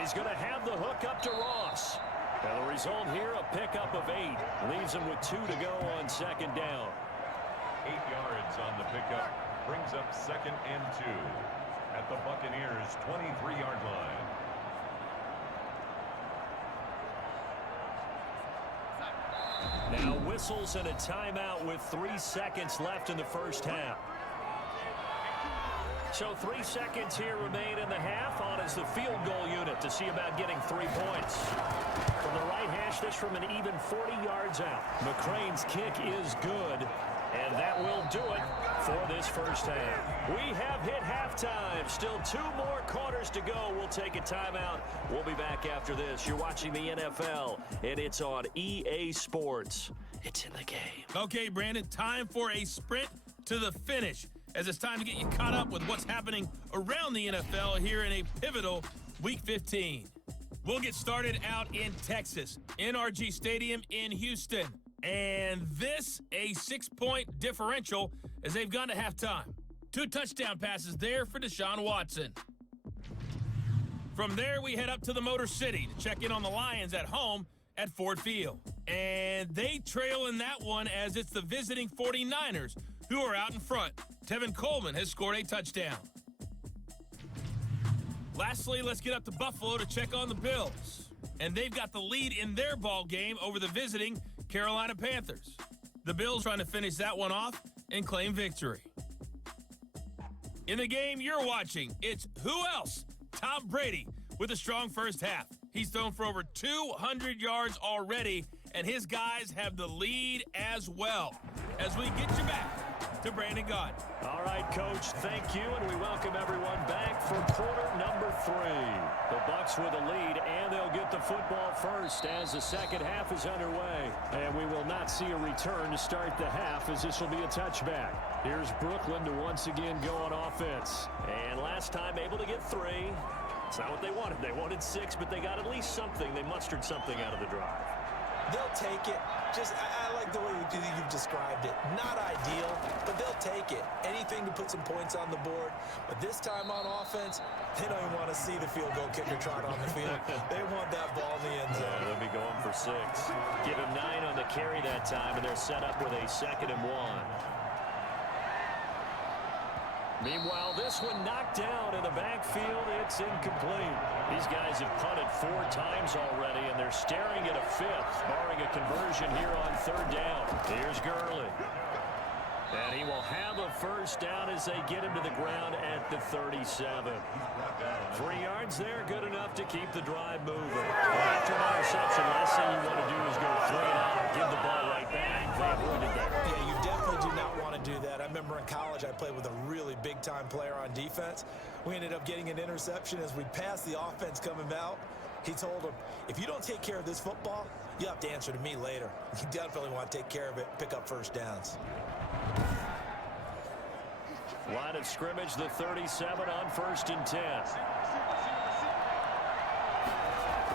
He's going to have the hook up to Ross. And the result here, a pickup of 8. Leaves him with 2 to go on 2nd down. 8 yards on the pickup. Brings up 2nd and 2 at the Buccaneers' 23-yard line. Now whistles and a timeout with 3 seconds left in the 1st half. So 3 seconds here remain in the half. On is the field goal unit to see about getting 3 points. From the right hash, this from an even 40 yards out. McCrane's kick is good, and that will do it for this 1st half. We have hit halftime. Still 2 more quarters to go. We'll take a timeout. We'll be back after this. You're watching the NFL, and it's on EA Sports. It's in the game. Okay, Brandon, time for a sprint to the finish, as it's time to get you caught up with what's happening around the NFL here in a pivotal Week 15. We'll get started out in Texas, NRG Stadium in Houston. And this, a 6-point differential as they've gone to halftime. 2 touchdown passes there for Deshaun Watson. From there, we head up to the Motor City to check in on the Lions at home at Ford Field. And they trail in that one as it's the visiting 49ers who are out in front. Tevin Coleman has scored a touchdown. Lastly, let's get up to Buffalo to check on the Bills. And they've got the lead in their ball game over the visiting Carolina Panthers. The Bills trying to finish that one off and claim victory. In the game you're watching, it's who else Tom Brady with a strong first half. He's thrown for over 200 yards already, and his guys have the lead as well. As we get you back to Brandon Gaudin. All right, Coach, thank you, and we welcome everyone back for quarter number 3. The Bucs with a lead, and they'll get the football first as the second half is underway. And we will not see a return to start the half, as this will be a touchback. Here's Brooklyn to once again go on offense. And last time able to get 3. It's not what they wanted. They wanted 6, but they got at least something. They mustered something out of the drive. They'll take it. I like the way you've described it. Not ideal, but they'll take it. Anything to put some points on the board. But this time on offense, they don't even want to see the field goal kicker trot on the field. They want that ball in the end zone. They'll be going for 6. Give him 9 on the carry that time, and they're set up with a 2nd and 1. Meanwhile, this one knocked down in the backfield. It's incomplete. These guys have punted 4 times already, and they're staring at a 5th, barring a conversion here on 3rd down. Here's Gurley. And he will have a first down as they get him to the ground at the 37. 3 yards there, good enough to keep the drive moving. After an interception, last thing you want to do is go 3 and out, give the ball right back. They avoided that. Yeah, you definitely do not want to do that. I remember in college I played with a really big-time player on defense. We ended up getting an interception as we passed the offense coming out. He told him, if you don't take care of this football, you have to answer to me later. You definitely want to take care of it, pick up first downs. Line of scrimmage, the 37 on 1st and 10.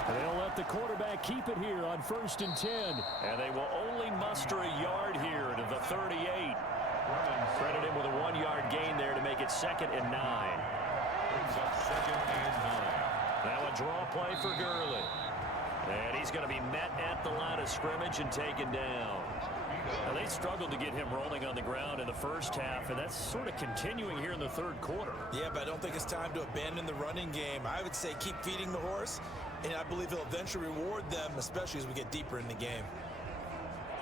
They'll let the quarterback keep it here on 1st and 10. And they will only muster a yard here to the 38. Credit him with a 1-yard gain there to make it 2nd and 9. Brings up 2nd and 9. Now a draw play for Gurley. And he's going to be met at the line of scrimmage and taken down. Now, they struggled to get him rolling on the ground in the first half, and that's sort of continuing here in the 3rd quarter. Yeah, but I don't think it's time to abandon the running game. I would say keep feeding the horse, and I believe he'll eventually reward them, especially as we get deeper in the game.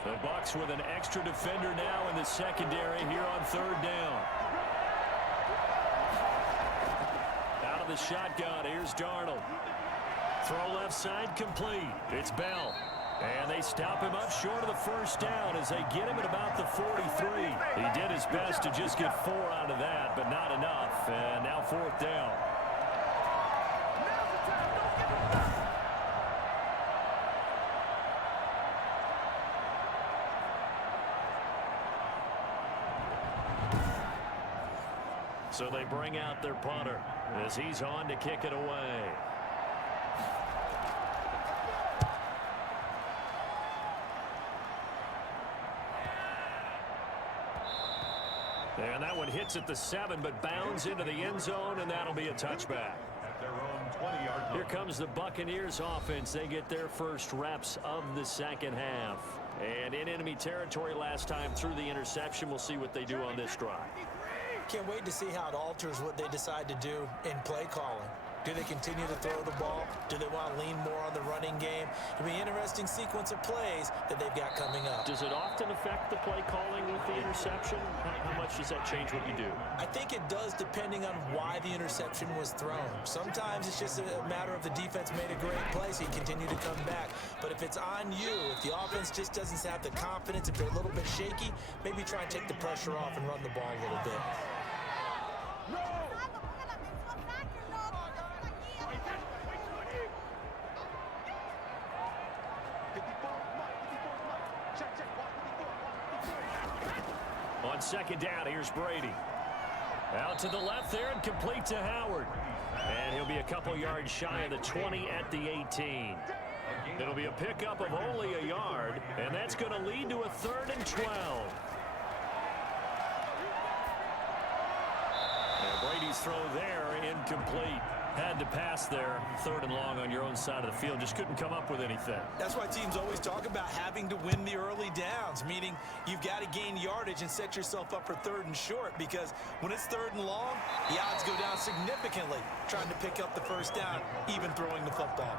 The Bucs with an extra defender now in the secondary here on 3rd down. Out of the shotgun, here's Darnold. Throw left side complete. It's Bell. And they stop him up short of the first down as they get him at about the 43. He did his best to just get 4 out of that, but not enough. And now 4th down. So they bring out their punter as he's on to kick it away. And that one hits at the 7, but bounds into the end zone, and that'll be a touchback. At their own 20-yard line. Here comes the Buccaneers offense. They get their first reps of the second half. And in enemy territory last time through the interception. We'll see what they do on this drive. Can't wait to see how it alters what they decide to do in play calling. Do they continue to throw the ball? Do they want to lean more on the running game? It'll be an interesting sequence of plays that they've got coming up. Does it often affect the play calling with the interception? How much does that change what you do? I think it does, depending on why the interception was thrown. Sometimes it's just a matter of the defense made a great play, so you continue to come back. But if it's on you, if the offense just doesn't have the confidence, if they're a little bit shaky, maybe try and take the pressure off and run the ball a little bit. On second down, here's Brady. Out to the left there and complete to Howard. And he'll be a couple yards shy of the 20 at the 18. It'll be a pickup of only a yard, and that's going to lead to a 3rd and 12. And Brady's throw there incomplete. Had to pass there, 3rd and long on your own side of the field. Just couldn't come up with anything. That's why teams always talk about having to win the early downs, meaning you've got to gain yardage and set yourself up for 3rd and short, because when it's 3rd and long, the odds go down significantly trying to pick up the first down, even throwing the football.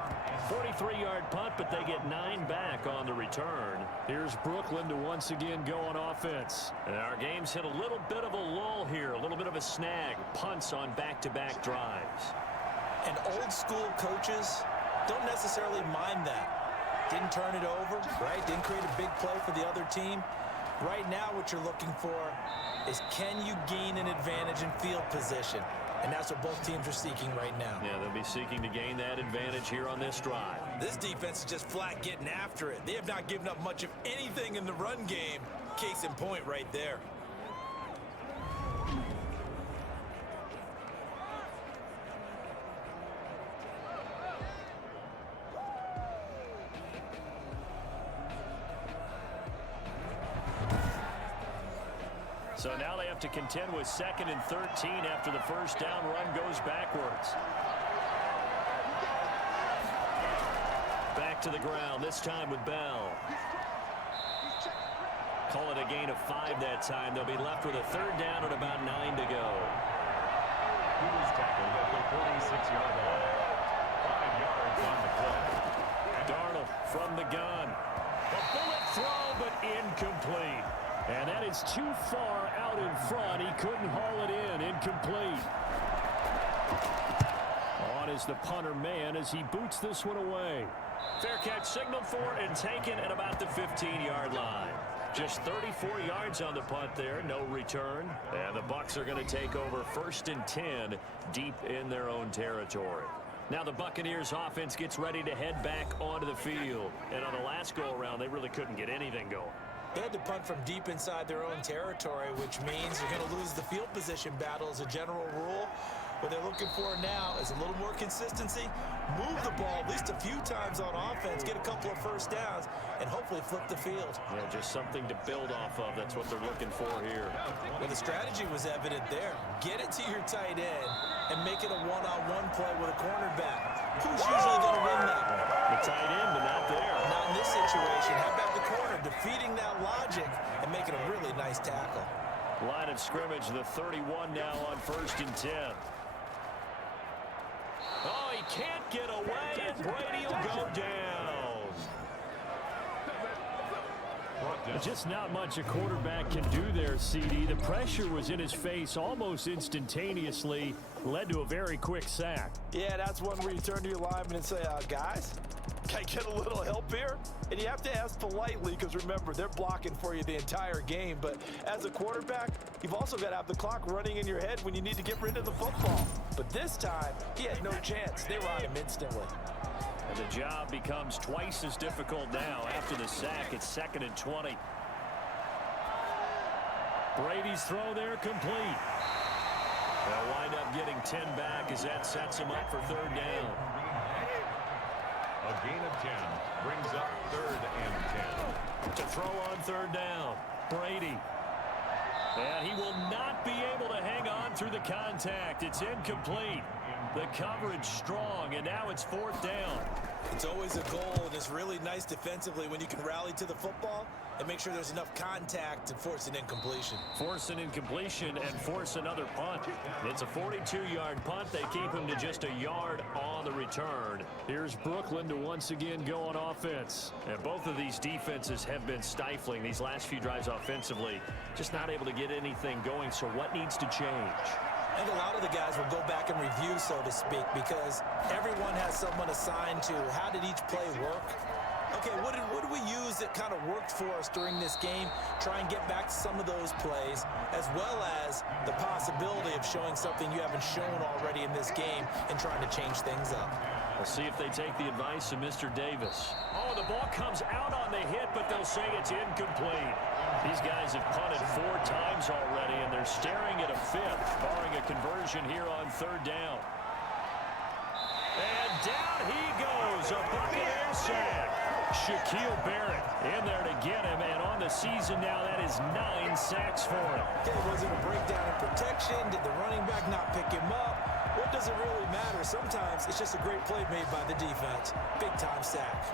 43-yard punt, but they get 9 back on the return. Here's Brooklyn to once again go on offense. And our game's hit a little bit of a lull here, a little bit of a snag. Punts on back-to-back drives. And old school coaches don't necessarily mind that. Didn't turn it over, right? Didn't create a big play for the other team. Right now what you're looking for is, can you gain an advantage in field position? And that's what both teams are seeking right now. Yeah, they'll be seeking to gain that advantage here on this drive. This defense is just flat getting after it. They have not given up much of anything in the run game. Case in point right there. So now they have to contend with 2nd and 13 after the first down run goes backwards. Back to the ground, this time with Bell. Call it a gain of 5 that time. They'll be left with a 3rd down and about 9 to go. He was tackled at the 46-yard line. 5 yards on the play. Darnold from the gun. A bullet throw, but incomplete. And that is too far out in front. He couldn't haul it in. Incomplete. On is the punter man as he boots this one away. Fair catch signaled for and taken at about the 15-yard line. Just 34 yards on the punt there. No return. And the Bucs are going to take over 1st and 10 deep in their own territory. Now the Buccaneers offense gets ready to head back onto the field. And on the last go-around, they really couldn't get anything going. They had to punt from deep inside their own territory, which means you're going to lose the field position battle as a general rule. What they're looking for now is a little more consistency, move the ball at least a few times on offense, get a couple of first downs, and hopefully flip the field. Yeah, just something to build off of. That's what they're looking for here. Well, the strategy was evident there. Get it to your tight end and make it a one-on-one play with a cornerback. Who's usually going to win that one? The tight end, but not there. Not in this situation. How about the corner defeating that logic and making a really nice tackle? Line of scrimmage, the 31 now on 1st and 10. Oh, he can't get away, and Brady will go down. Just not much a quarterback can do there, CD. The pressure was in his face almost instantaneously, led to a very quick sack. Yeah, that's one where you turn to your lineman and say, guys, can I get a little help here? And you have to ask politely because, remember, they're blocking for you the entire game. But as a quarterback, you've also got to have the clock running in your head when you need to get rid of the football. But this time, he had no chance. They were on him instantly. And the job becomes twice as difficult now after the sack. It's 2nd and 20. Brady's throw there complete. They'll wind up getting 10 back as that sets him up for 3rd down. A gain of 10 brings up 3rd and 10. To throw on 3rd down, Brady. And he will not be able to hang on through the contact. It's incomplete. The coverage strong, and now it's 4th down. It's always a goal, and it's really nice defensively when you can rally to the football and make sure there's enough contact to force an incompletion. Force an incompletion and force another punt. It's a 42-yard punt. They keep him to just a yard on the return. Here's Brooklyn to once again go on offense. And both of these defenses have been stifling these last few drives offensively. Just not able to get anything going, so what needs to change? I think a lot of the guys will go back and review, so to speak, because everyone has someone assigned to how did each play work. Okay, what did we use that kind of worked for us during this game? Try and get back to some of those plays, as well as the possibility of showing something you haven't shown already in this game and trying to change things up. We'll see if they take the advice of Mr. Davis. Oh, the ball comes out on the hit, but they'll say it's incomplete. These guys have punted 4 times already, and they're staring at a 5th, barring a conversion here on 3rd down. And down he goes, a Buccaneers sack. Shaquille Barrett in there to get him, and on the season now, that is 9 sacks for him. Okay, was it a breakdown in protection? Did the running back not pick him up? What does it really matter? Sometimes it's just a great play made by the defense. Big-time sack.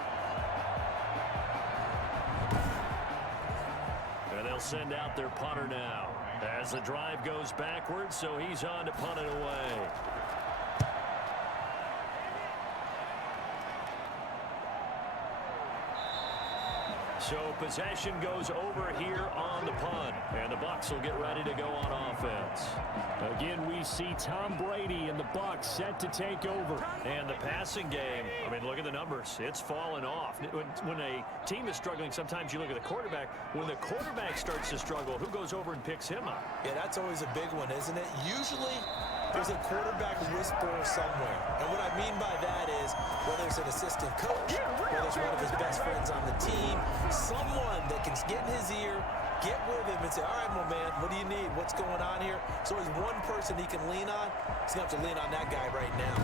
And they'll send out their punter now as the drive goes backwards, so he's on to punt it away. So possession goes over here on the punt, and the Bucs will get ready to go on offense. Again, we see Tom Brady and the Bucs set to take over. And the passing game, I mean, look at the numbers. It's fallen off. When a team is struggling, sometimes you look at the quarterback. When the quarterback starts to struggle, who goes over and picks him up? Yeah, that's always a big one, isn't it? Usually, there's a quarterback whisperer somewhere. And what I mean by that is, whether it's an assistant coach, whether it's one of his best friends on the team, someone that can get in his ear, get with him and say, all right, my man, what do you need? What's going on here? So there's one person he can lean on. He's going to have to lean on that guy right now.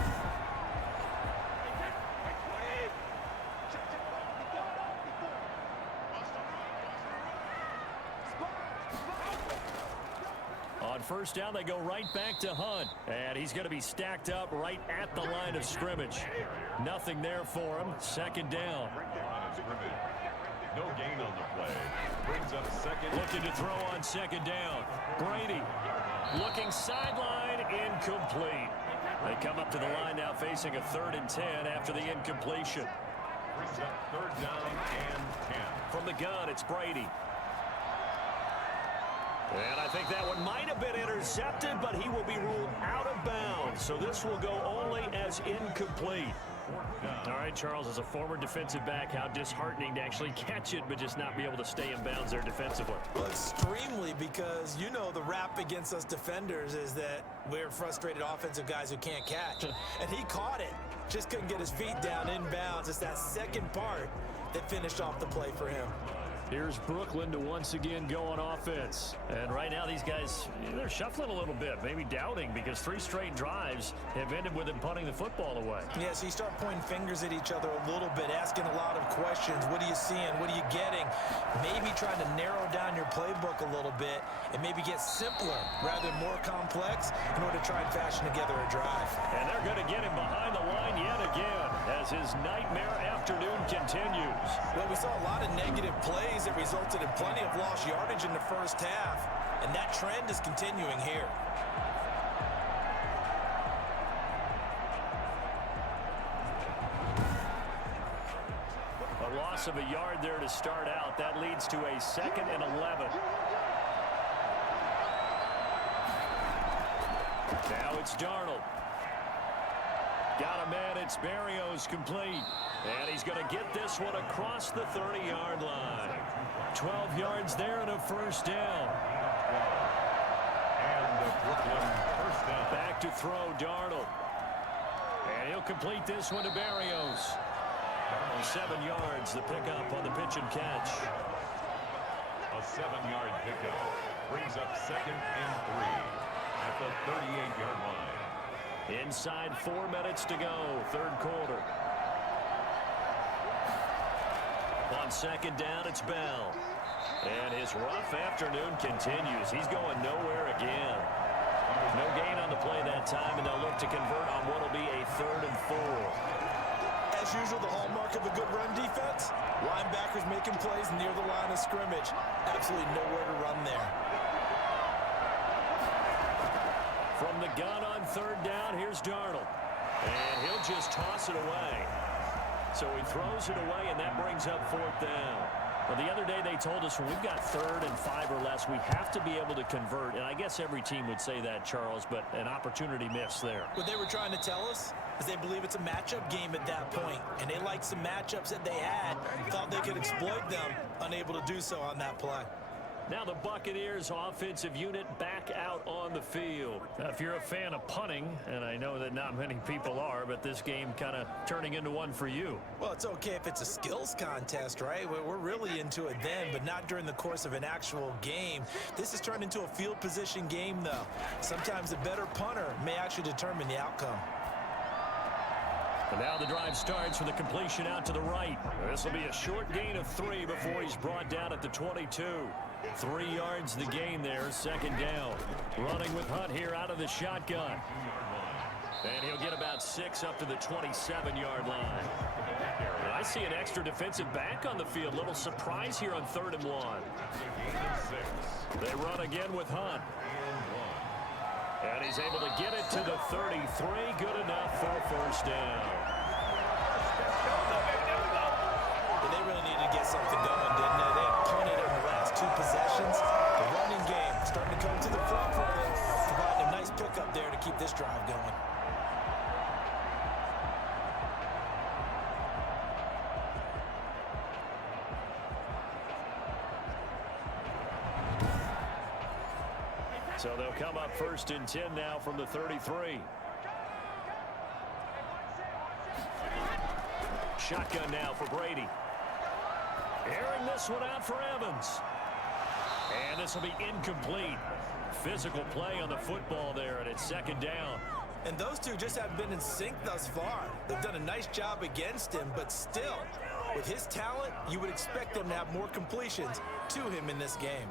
On first down, they go right back to Hunt. And he's going to be stacked up right at the line of scrimmage. Nothing there for him. Second down. No gain on the play. Brings up second. Looking to throw on second down. Brady looking sideline, incomplete. They come up to the line now facing a 3rd and 10 after the incompletion. Brings up 3rd down and 10. From the gun, it's Brady. And I think that one might have been intercepted, but he will be ruled out of bounds. So this will go only as incomplete. All right, Charles, as a former defensive back, how disheartening to actually catch it, but just not be able to stay in bounds there defensively. Well, extremely, because you know the rap against us defenders is that we're frustrated offensive guys who can't catch. And he caught it. Just couldn't get his feet down in bounds. It's that second part that finished off the play for him. Here's Brooklyn to once again go on offense. And right now these guys, they're shuffling a little bit, maybe doubting, because 3 straight drives have ended with them punting the football away. Yeah, so you start pointing fingers at each other a little bit, asking a lot of questions. What are you seeing? What are you getting? Maybe trying to narrow down your playbook a little bit and maybe get simpler rather than more complex in order to try and fashion together a drive. And they're going to get him behind the line yet again as his nightmare afternoon continues. Well, we saw a lot of negative plays that resulted in plenty of lost yardage in the first half, and that trend is continuing here. A loss of a yard there to start out. That leads to a 2nd and 11. Now it's Darnold. Got a man, it's Berrios complete. And he's going to get this one across the 30-yard line. 12 yards there and a first down. And the Brooklyn first down. Back to throw, Darnold. And he'll complete this one to Berrios. 7 yards, the pickup on the pitch and catch. A 7-yard pickup. Brings up 2nd and 3 at the 38-yard line. Inside 4 minutes to go, 3rd quarter. On second down, it's Bell. And his rough afternoon continues. He's going nowhere again. No gain on the play that time, and they'll look to convert on what will be a 3rd and 4. As usual, the hallmark of a good run defense, linebackers making plays near the line of scrimmage. Absolutely nowhere to run there. From the gun on 3rd down, here's Darnold. And he'll just toss it away. So he throws it away, and that brings up 4th down. Well, the other day they told us when we've got 3rd and 5 or less, we have to be able to convert. And I guess every team would say that, Charles, but an opportunity missed there. What they were trying to tell us is they believe it's a matchup game at that point, and they liked some matchups that they had, thought they could exploit them, unable to do so on that play. Now the Buccaneers offensive unit back out on the field. If you're a fan of punting, and I know that not many people are, but this game kind of turning into one for you. Well, it's okay if it's a skills contest, right? We're really into it then, but not during the course of an actual game. This has turned into a field position game, though. Sometimes the better punter may actually determine the outcome. And now the drive starts with a completion out to the right. This will be a short gain of 3 before he's brought down at the 22. 3 yards the gain there, 2nd down. Running with Hunt here out of the shotgun. And he'll get about 6 up to the 27-yard line. And I see an extra defensive back on the field. Little surprise here on 3rd and 1. They run again with Hunt. And he's able to get it to the 33. Good enough for a first down. And they really needed to get something going, didn't they? They had punted on the last 2 possessions. The running game starting to come to the front for them, providing a nice pickup there to keep this drive going. So they'll come up 1st and 10 now from the 33. Shotgun now for Brady. Airing this one out for Evans. And this will be incomplete. Physical play on the football there, and it's 2nd down. And those two just haven't been in sync thus far. They've done a nice job against him, but still, with his talent, you would expect them to have more completions to him in this game.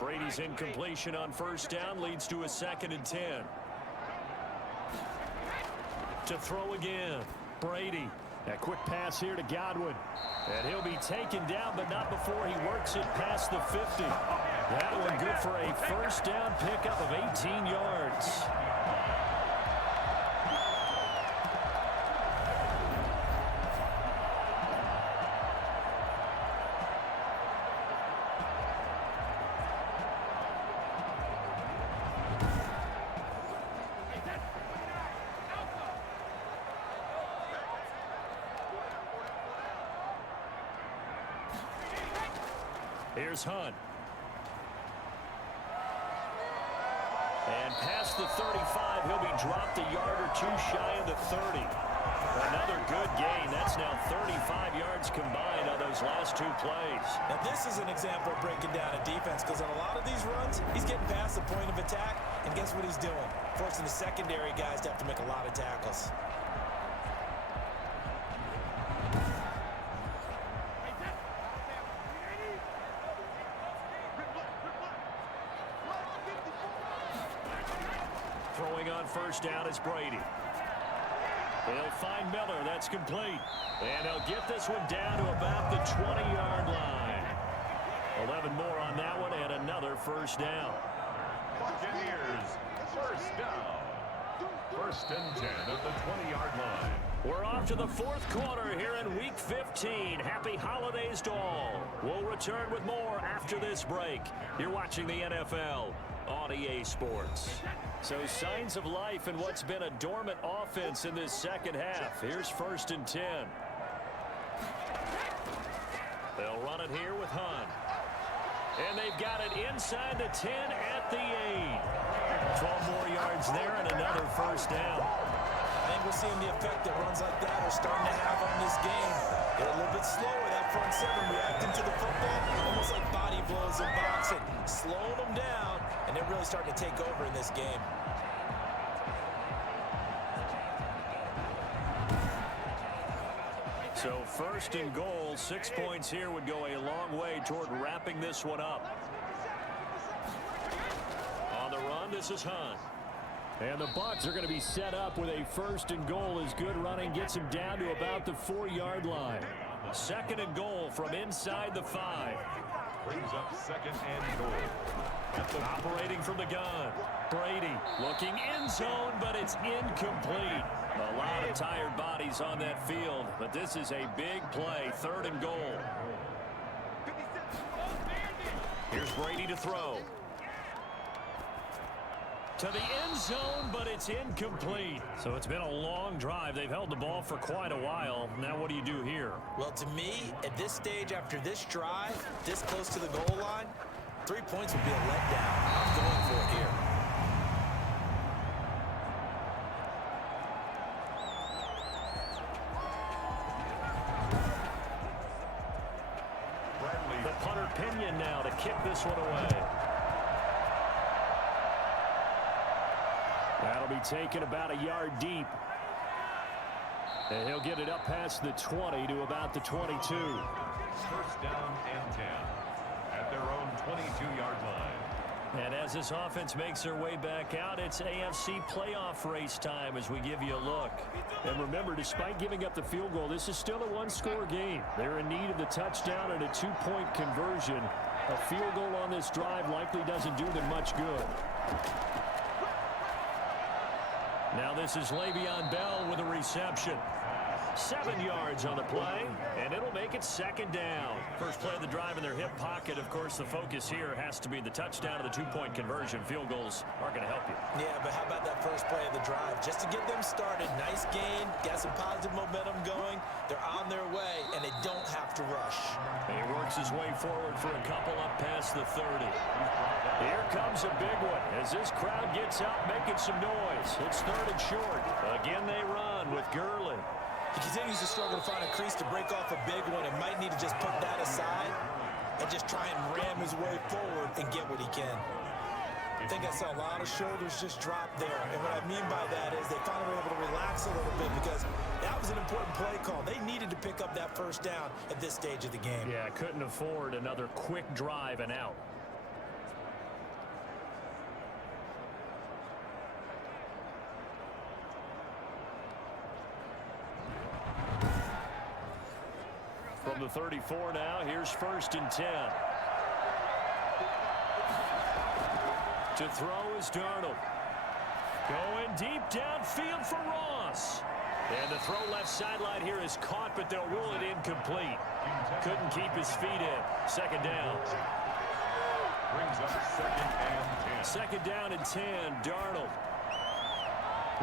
Brady's incompletion on 1st down leads to a 2nd and 10. To throw again, Brady. That quick pass here to Godwin. And he'll be taken down, but not before he works it past the 50. That one good for a 1st down pickup of 18 yards. Here's Hunt. And past the 35, he'll be dropped a yard or 2 shy of the 30. Another good gain. That's now 35 yards combined on those last 2 plays. Now this is an example of breaking down a defense, because on a lot of these runs, he's getting past the point of attack, and guess what he's doing? Forcing the secondary guys to have to make a lot of tackles. Throwing on 1st down is Brady. They'll find Miller. That's complete. And they'll get this one down to about the 20-yard line. 11 more on that one and another 1st down. Buccaneers, 1st down. 1st and 10 at the 20-yard line. We're off to the 4th quarter here in Week 15. Happy holidays to all. We'll return with more after this break. You're watching the NFL on EA Sports. So signs of life in what's been a dormant offense in this 2nd half. Here's 1st and 10. They'll run it here with Hunt. And they've got it inside the 10 at the 8. 12 more yards there and another 1st down. I think we're seeing the effect that runs like that are starting to have on this game. They're a little bit slower, that front 7, reacting to the football, almost like body blows in boxing, slowing them down, and they're really starting to take over in this game. So 1st and goal, 6 points here would go a long way toward wrapping this one up. On the run, this is Hunt. And the Bucs are going to be set up with a 1st and goal as good running gets him down to about the 4-yard line. 2nd and goal from inside the 5. Brings up 2nd and goal. Operating from the gun. Brady looking end zone, but it's incomplete. A lot of tired bodies on that field, but this is a big play. 3rd and goal. Here's Brady to throw. To the end zone, but it's incomplete. So it's been a long drive. They've held the ball for quite a while. Now what do you do here? Well, to me, at this stage after this drive, this close to the goal line, 3 points would be a letdown. I'm going for it here. The punter Pinion now to kick this one away. That'll be taken about a yard deep. And he'll get it up past the 20 to about the 22. 1st down and 10 at their own 22-yard line. And as this offense makes their way back out, it's AFC playoff race time as we give you a look. And remember, despite giving up the field goal, this is still a one-score game. They're in need of the touchdown and a 2-point conversion. A field goal on this drive likely doesn't do them much good. Now this is Le'Veon Bell with a reception. 7 yards on the play, and it'll make it 2nd down. First play of the drive in their hip pocket. Of course, the focus here has to be the touchdown of the 2-point conversion. Field goals aren't going to help you. Yeah, but how about that first play of the drive? Just to get them started, nice gain, got some positive momentum going. They're on their way, and they don't have to rush. And he works his way forward for a couple up past the 30. Here comes a big one as this crowd gets out making some noise. It's 3rd and short. Again, they run with Gurley. He continues to struggle to find a crease to break off a big one and might need to just put that aside and just try and ram his way forward and get what he can. I think I saw a lot of shoulders just drop there. And what I mean by that is they finally were able to relax a little bit because that was an important play call. They needed to pick up that first down at this stage of the game. Yeah, couldn't afford another quick drive and out. From the 34 now, here's 1st and 10. To throw is Darnold. Going deep downfield for Ross. And the throw left sideline here is caught, but they'll rule it incomplete. Couldn't keep his feet in. 2nd down. Brings up 2nd and 10. 2nd down and 10, Darnold.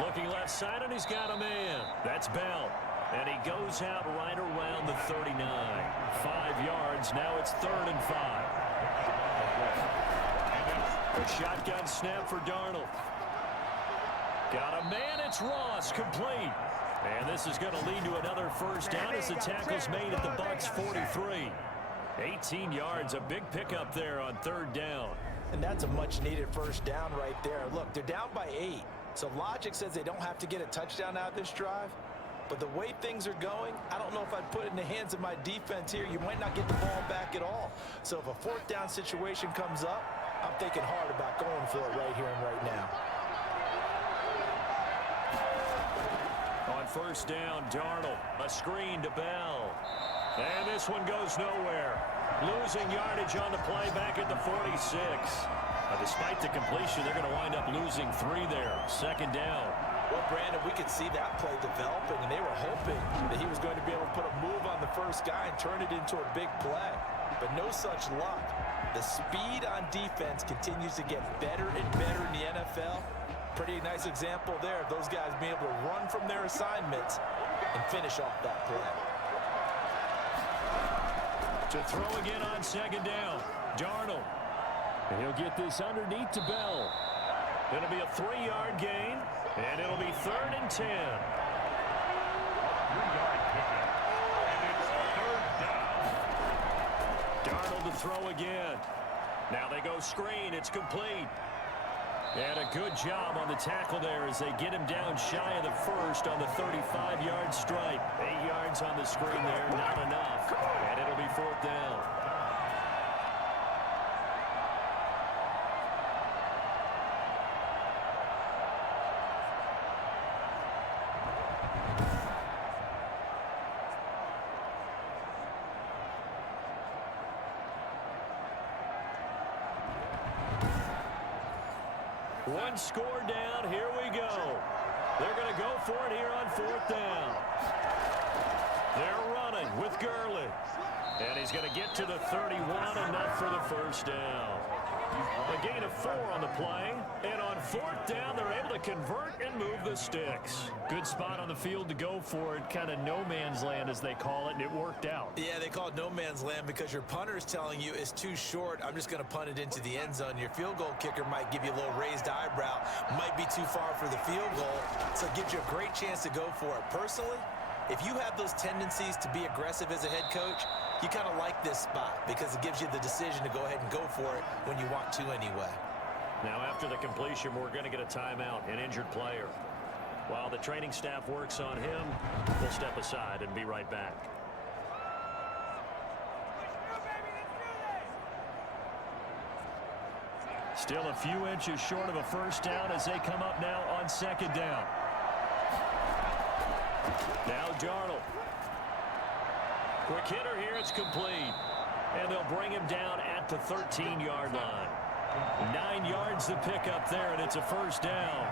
Looking left side, and he's got a man. That's Bell. And he goes out right around the 39. 5 yards. Now it's 3rd and 5. A shotgun snap for Darnold. Got a man. It's Ross. Complete. And this is going to lead to another first down as the tackle's made at the Bucs 43. 18 yards. A big pickup there on 3rd down. And that's a much-needed first down right there. Look, they're down by 8. So logic says they don't have to get a touchdown out of this drive. But the way things are going, I don't know if I'd put it in the hands of my defense here. You might not get the ball back at all. So if a 4th down situation comes up, I'm thinking hard about going for it right here and right now. On 1st down, Darnold. A screen to Bell. And this one goes nowhere. Losing yardage on the play back at the 46. Despite the completion, they're going to wind up losing 3 there. 2nd down. Well, Brandon, we could see that play developing, and they were hoping that he was going to be able to put a move on the first guy and turn it into a big play. But no such luck. The speed on defense continues to get better and better in the NFL. Pretty nice example there of those guys being able to run from their assignments and finish off that play. To throw again on 2nd down, Darnold. And he'll get this underneath to Bell. It'll be a 3-yard gain, and it'll be 3rd and 10. 3-yard pickup, and it's 3rd down. Darnold to throw again. Now they go screen. It's complete. And a good job on the tackle there as they get him down shy of the first on the 35-yard stripe. 8 yards on the screen there, not enough. And it'll be 4th down. One score down. Here we go. They're going to go for it here on 4th down. They're running with Gurley. And he's going to get to the 31, enough for the first down. A gain of 4 on the play. And on 4th down, they're able to convert and move the sticks. Good spot on the field to go for it. Kind of no man's land, as they call it, and it worked out. Yeah, they call it no man's land because your punter is telling you it's too short. I'm just going to punt it into the end zone. Your field goal kicker might give you a little raised eyebrow. Might be too far for the field goal. So it gives you a great chance to go for it. Personally, if you have those tendencies to be aggressive as a head coach, you kind of like this spot because it gives you the decision to go ahead and go for it when you want to anyway. Now, after the completion, we're going to get a timeout, an injured player. While the training staff works on him, we'll step aside and be right back. Still a few inches short of a first down as they come up now on 2nd down. Now Darnold. Quick hitter here, it's complete. And they'll bring him down at the 13-yard line. 9 yards to pick up there, and it's a first down.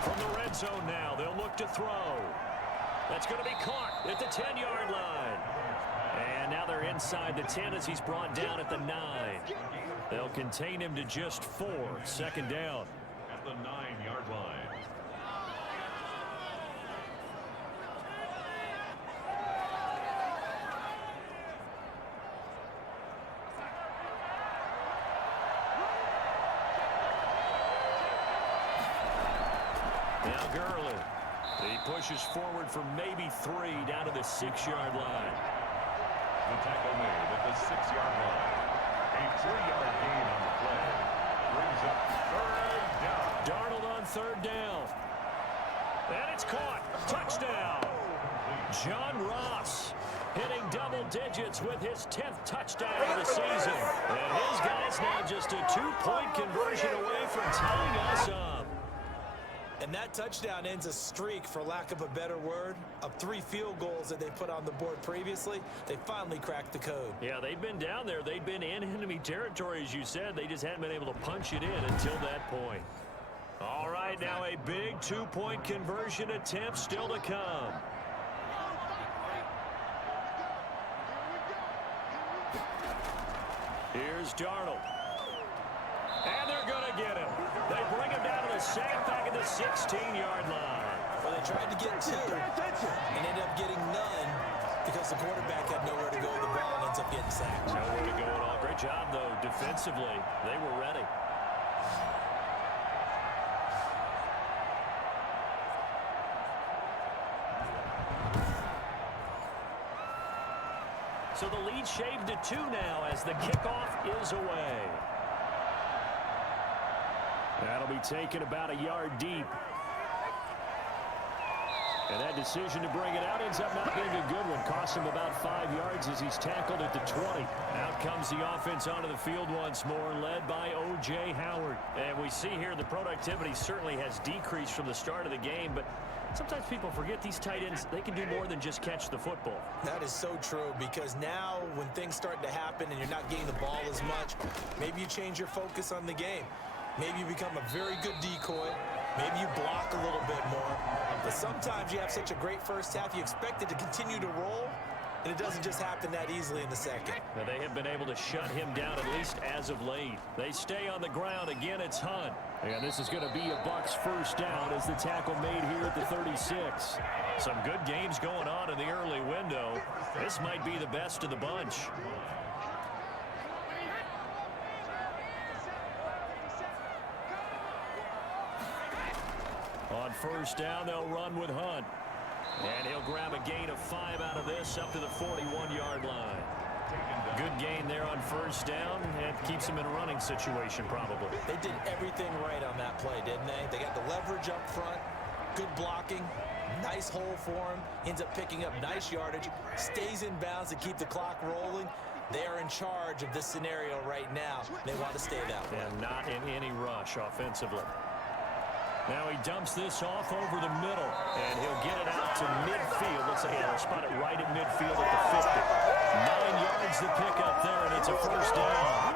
From the red zone now, they'll look to throw. That's going to be caught at the 10-yard line. And now they're inside the 10 as he's brought down at the 9. They'll contain him to just 4. Second down. At the 9-yard line. Now Gurley. He pushes forward for maybe 3 down to the 6-yard line. The tackle made at the 6-yard line. A 3-yard gain on the play. Brings up third down. Darnold on third down. And it's caught. Touchdown. John Ross hitting double digits with his 10th touchdown of the season. And his guys now just a 2-point conversion away from tying us up. And that touchdown ends a streak, for lack of a better word, of 3 field goals that they put on the board previously. They finally cracked the code. Yeah, they'd been down there. They'd been in enemy territory, as you said. They just hadn't been able to punch it in until that point. All right, now a big 2-point conversion attempt still to come. Here's Darnold. And they're going to get him. They bring him down to the sack back at the 16-yard line. Well, they tried to get 2 and ended up getting none because the quarterback had nowhere to go. The ball ends up getting sacked. Nowhere to go at all. Great job, though, defensively. They were ready. So the lead shaved to 2 now as the kickoff is away. That'll be taken about a yard deep. And that decision to bring it out ends up not being a good one. Cost him about 5 yards as he's tackled at the 20. Out comes the offense onto the field once more, led by O.J. Howard. And we see here the productivity certainly has decreased from the start of the game, but sometimes people forget these tight ends, they can do more than just catch the football. That is so true, because now when things start to happen and you're not getting the ball as much, maybe you change your focus on the game. Maybe you become a very good decoy. Maybe you block a little bit more. But sometimes you have such a great first half, you expect it to continue to roll, and it doesn't just happen that easily in the second. Now they have been able to shut him down, at least as of late. They stay on the ground. Again, it's Hunt. And this is going to be a Bucs first down as the tackle made here at the 36. Some good games going on in the early window. This might be the best of the bunch. On first down, they'll run with Hunt. And he'll grab a gain of 5 out of this up to the 41-yard line. Good gain there on first down. It keeps him in a running situation probably. They did everything right on that play, didn't they? They got the leverage up front, good blocking, nice hole for him, ends up picking up nice yardage, stays in bounds to keep the clock rolling. They are in charge of this scenario right now. They want to stay that way. And not in any rush offensively. Now he dumps this off over the middle, and he'll get it out to midfield. Let's say he'll spot it right at midfield at the 50. 9 yards to pick up there, and it's a first down.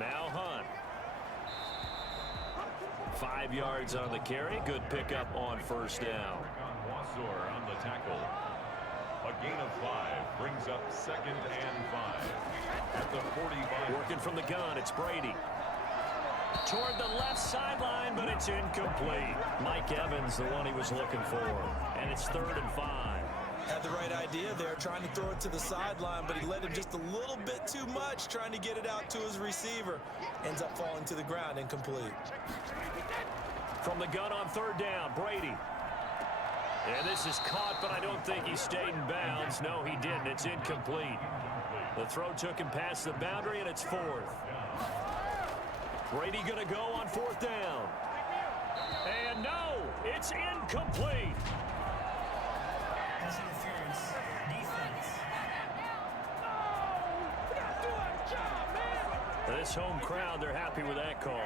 Now Hunt. 5 yards on the carry. Good pickup on first down. On the tackle. A gain of 5 brings up 2nd and 5 at the 45. Working from the gun, it's Brady. Toward the left sideline, but it's incomplete. Mike Evans, the one he was looking for. And it's 3rd and 5. Had the right idea there, trying to throw it to the sideline, but he let him just a little bit too much, trying to get it out to his receiver. Ends up falling to the ground, incomplete. From the gun on 3rd down, Brady. And this is caught, but I don't think he stayed in bounds. No, he didn't. It's incomplete. The throw took him past the boundary, and it's 4th. Brady going to go on 4th down. And no, it's incomplete. Pass interference. Defense. This home crowd, they're happy with that call.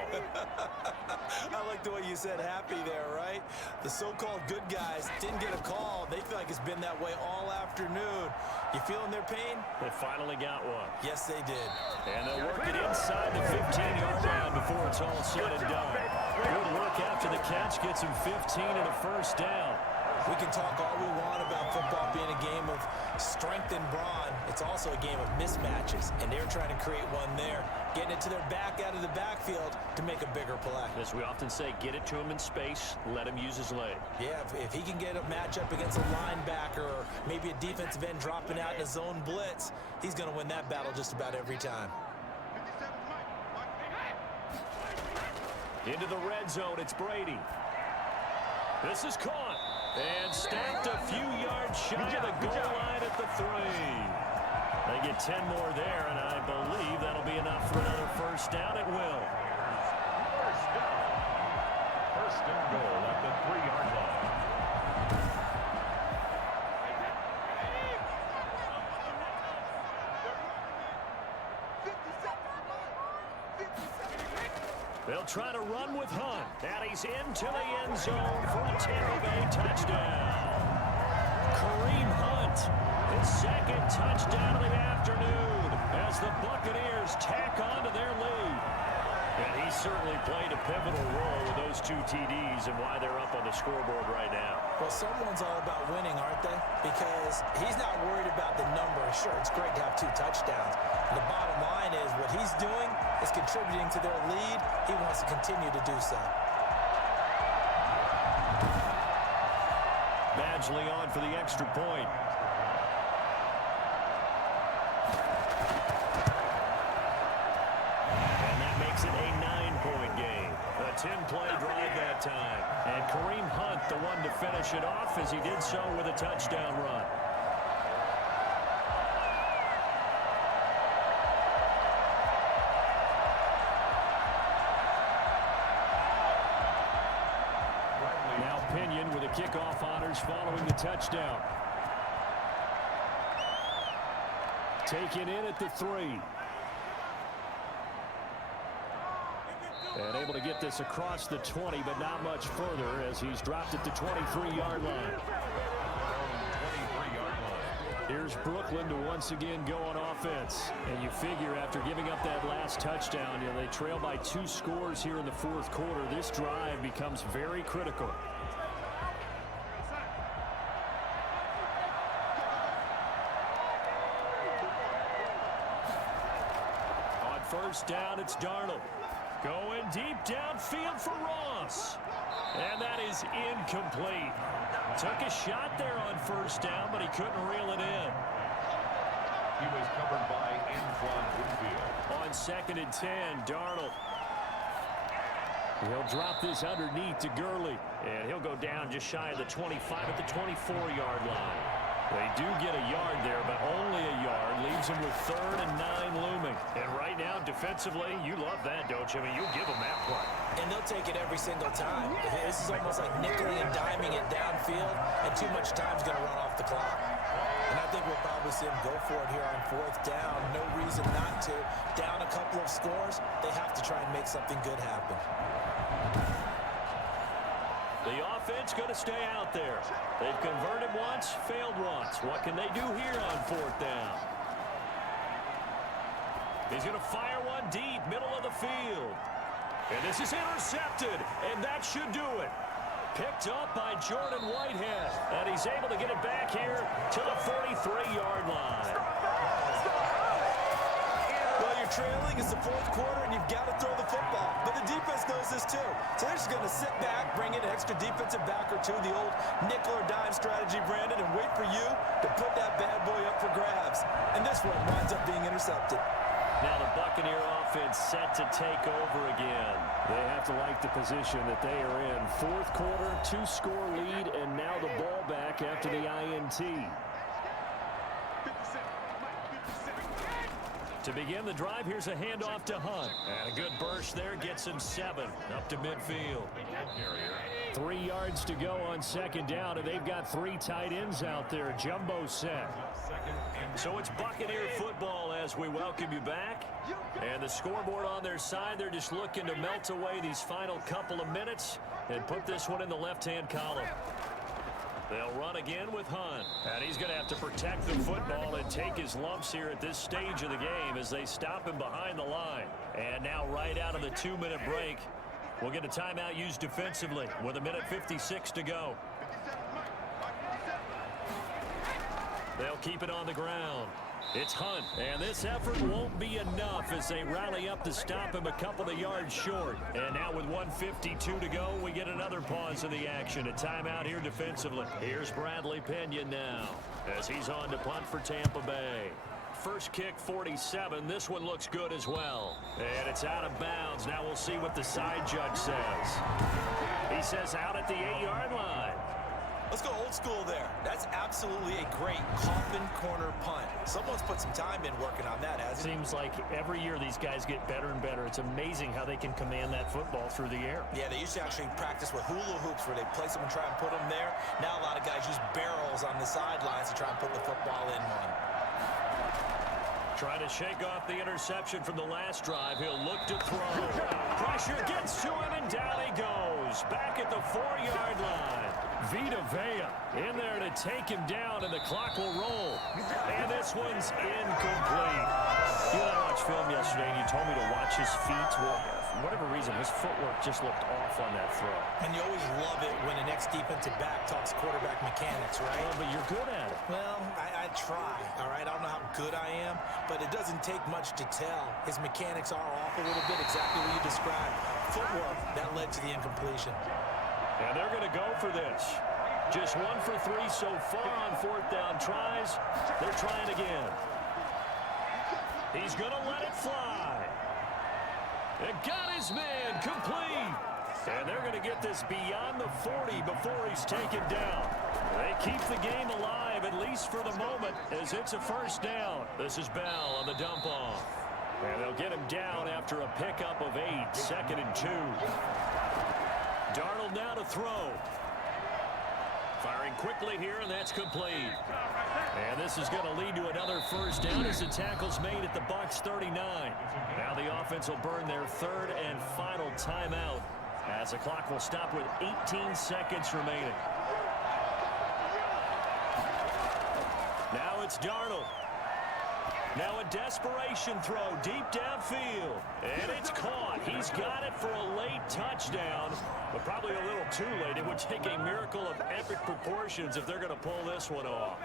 I like the way you said happy there, right? The so-called good guys didn't get a call. They feel like it's been that way all afternoon. You feeling their pain? They finally got one. Yes, they did. And they'll work it inside the 15-yard line before it's all said and done. Good work after the catch. Gets him 15 and a first down. We can talk all we want about football being a game of strength and brawn. It's also a game of mismatches, and they're trying to create one there, getting it to their back out of the backfield to make a bigger play. As we often say, get it to him in space, let him use his leg. Yeah, if he can get a matchup against a linebacker or maybe a defensive end dropping out in a zone blitz, he's going to win that battle just about every time. Into the red zone, it's Brady. This is caught. And stacked a few yards shy of the goal line at the 3. They get 10 more there, and I believe that'll be enough for another first down. It will. First and goal at the 3-yard line. They'll try to run with Hunt. And he's into the end zone for a Tampa Bay touchdown. Kareem Hunt, his second touchdown of the afternoon as the Buccaneers tack on to their lead. And he certainly played a pivotal role with those 2 TDs and why they're up on the scoreboard right now. Well, someone's all about winning, aren't they? Because he's not worried about the number. Sure, it's great to have 2 touchdowns. The bottom line is what he's doing is contributing to their lead. He wants to continue to do so. Badgley on for the extra point. And that makes it a 9-point game. A 10-play drive that time. And Kareem Hunt, the one to finish it off, as he did so with a touchdown run. With the kickoff honors following the touchdown. Taken in at the 3. And able to get this across the 20, but not much further as he's dropped at the 23-yard line. Here's Brooklyn to once again go on offense. And you figure after giving up that last touchdown, they trail by 2 scores here in the 4th quarter. This drive becomes very critical. First down, it's Darnold. Going deep downfield for Ross. And that is incomplete. Took a shot there on first down, but he couldn't reel it in. He was covered by Antoine Winfield. On 2nd and 10, Darnold. He'll drop this underneath to Gurley. And he'll go down just shy of the 25 at the 24-yard line. They do get a yard there, but only a yard. Leaves him with 3rd and 9 looming. And right now, defensively, you love that, don't you? I mean, you'll give them that play. And they'll take it every single time. This is almost like nickeling and diming it downfield, and too much time's going to run off the clock. And I think we'll probably see them go for it here on 4th down. No reason not to. Down a couple of scores, they have to try and make something good happen. The offense going to stay out there. They've converted once, failed once. What can they do here on 4th down? He's going to fire one deep, middle of the field. And this is intercepted, and that should do it. Picked up by Jordan Whitehead. And he's able to get it back here to the 43-yard line. Well, you're trailing. It's the 4th quarter, and you've got to throw the football. But the defense knows this too. So they're just going to sit back, bring in an extra defensive back or 2, the old nickel or dime strategy, Brandon, and wait for you to put that bad boy up for grabs. And this one winds up being intercepted. Now the Buccaneer offense set to take over again. They have to like the position that they are in. 4th quarter, 2-score lead, and now the ball back after the INT. To begin the drive, here's a handoff to Hunt. And a good burst there gets him 7 up to midfield. 3 3 yards to go on second down, and they've got 3 tight ends out there. Jumbo set. So it's Buccaneer football as we welcome you back. And the scoreboard on their side, they're just looking to melt away these final couple of minutes and put this one in the left-hand column. They'll run again with Hunt. And he's going to have to protect the football and take his lumps here at this stage of the game as they stop him behind the line. And now right out of the 2-minute break, we'll get a timeout used defensively with 1:56 to go. They'll keep it on the ground. It's Hunt, and this effort won't be enough as they rally up to stop him a couple of yards short. And now with 1:52 to go, we get another pause in the action. A timeout here defensively. Here's Bradley Pena now as he's on to punt for Tampa Bay. First kick, 47. This one looks good as well. And it's out of bounds. Now we'll see what the side judge says. He says out at the 8-yard line. Let's go old school there. That's absolutely a great coffin corner punt. Someone's put some time in working on that, hasn't it? Seems like every year these guys get better and better. It's amazing how they can command that football through the air. Yeah, they used to actually practice with hula hoops where they place them and try and put them there. Now a lot of guys use barrels on the sidelines to try and put the football in one. Trying to shake off the interception from the last drive. He'll look to throw. Pressure gets to him, and down he goes. Back at the 4-yard line. Vita Vea in there to take him down, and the clock will roll. And this one's incomplete. You know, I watched film yesterday, and you told me to watch his feet. Well, for whatever reason, his footwork just looked off on that throw. And you always love it when an ex-defensive back talks quarterback mechanics, right? Well, but you're good at it. Well, I try, all right? I don't know how good I am, but it doesn't take much to tell. His mechanics are off a little bit, exactly what you described. Footwork, that led to the incompletion. And they're going to go for this. Just 1 for 3 so far on 4th down tries. They're trying again. He's going to let it fly. It got his man complete. And they're going to get this beyond the 40 before he's taken down. They keep the game alive, at least for the moment, as it's a first down. This is Bell on the dump off. And they'll get him down after a pickup of 8, 2nd and 2. Darnold now to throw. Firing quickly here, and that's complete. And this is going to lead to another first down as the tackle's made at the Bucs 39. Now the offense will burn their 3rd and final timeout as the clock will stop with 18 seconds remaining. Now it's Darnold. Now a desperation throw deep downfield. And it's caught. He's got it for a late touchdown, but probably a little too late. It would take a miracle of epic proportions if they're going to pull this one off.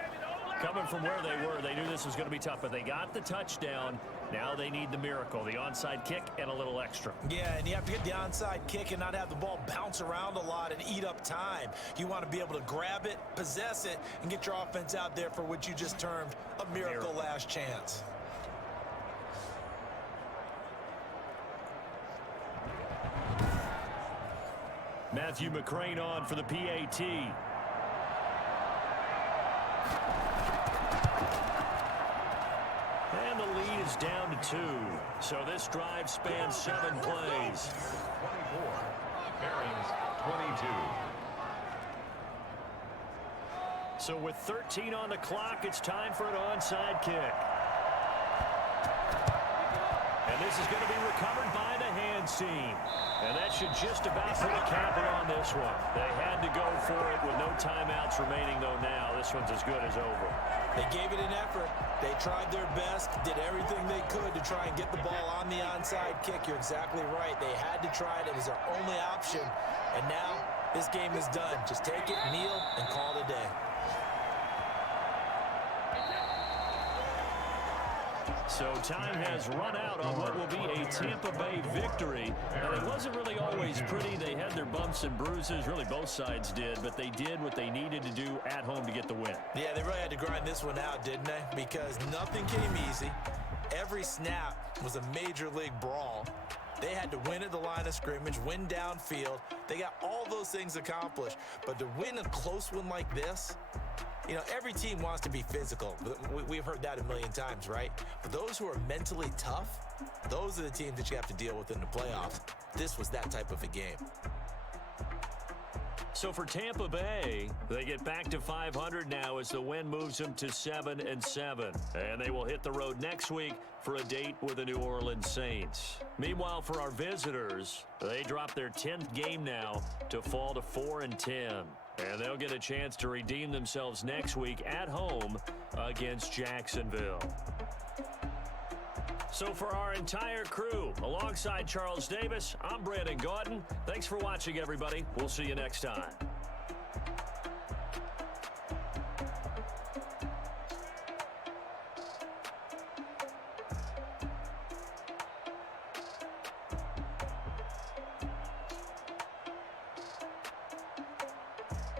Coming from where they were, they knew this was going to be tough, but they got the touchdown. Now they need the miracle, the onside kick and a little extra. Yeah, and you have to get the onside kick and not have the ball bounce around a lot and eat up time. You want to be able to grab it, possess it, and get your offense out there for what you just termed a miracle last chance. Matthew McCrane on for the PAT. And the lead is down to 2. So this drive spans 7 plays. 24. Bearings 22. So with 13 on the clock, it's time for an onside kick. And this is going to be recovered by the hands team. And that should just about put a capper on this one. They had to go for it with no timeouts remaining, though now this one's as good as over. They gave it an effort. They tried their best, did everything they could to try and get the ball on the onside kick. You're exactly right. They had to try it. It was their only option. And now this game is done. Just take it, kneel, and call it a day. So time has run out on what will be a Tampa Bay victory. And it wasn't really always pretty. They had their bumps and bruises. Really, both sides did. But they did what they needed to do at home to get the win. Yeah, they really had to grind this one out, didn't they? Because nothing came easy. Every snap was a major league brawl. They had to win at the line of scrimmage, win downfield. They got all those things accomplished. But to win a close one like this, you know, every team wants to be physical. We've heard that a million times, right? But those who are mentally tough, those are the teams that you have to deal with in the playoffs. This was that type of a game. So for Tampa Bay, they get back to 500 now as the win moves them to 7-7. And they will hit the road next week for a date with the New Orleans Saints. Meanwhile, for our visitors, they drop their 10th game now to fall to 4-10. And they'll get a chance to redeem themselves next week at home against Jacksonville. So for our entire crew, alongside Charles Davis, I'm Brandon Gautin. Thanks for watching, everybody. We'll see you next time.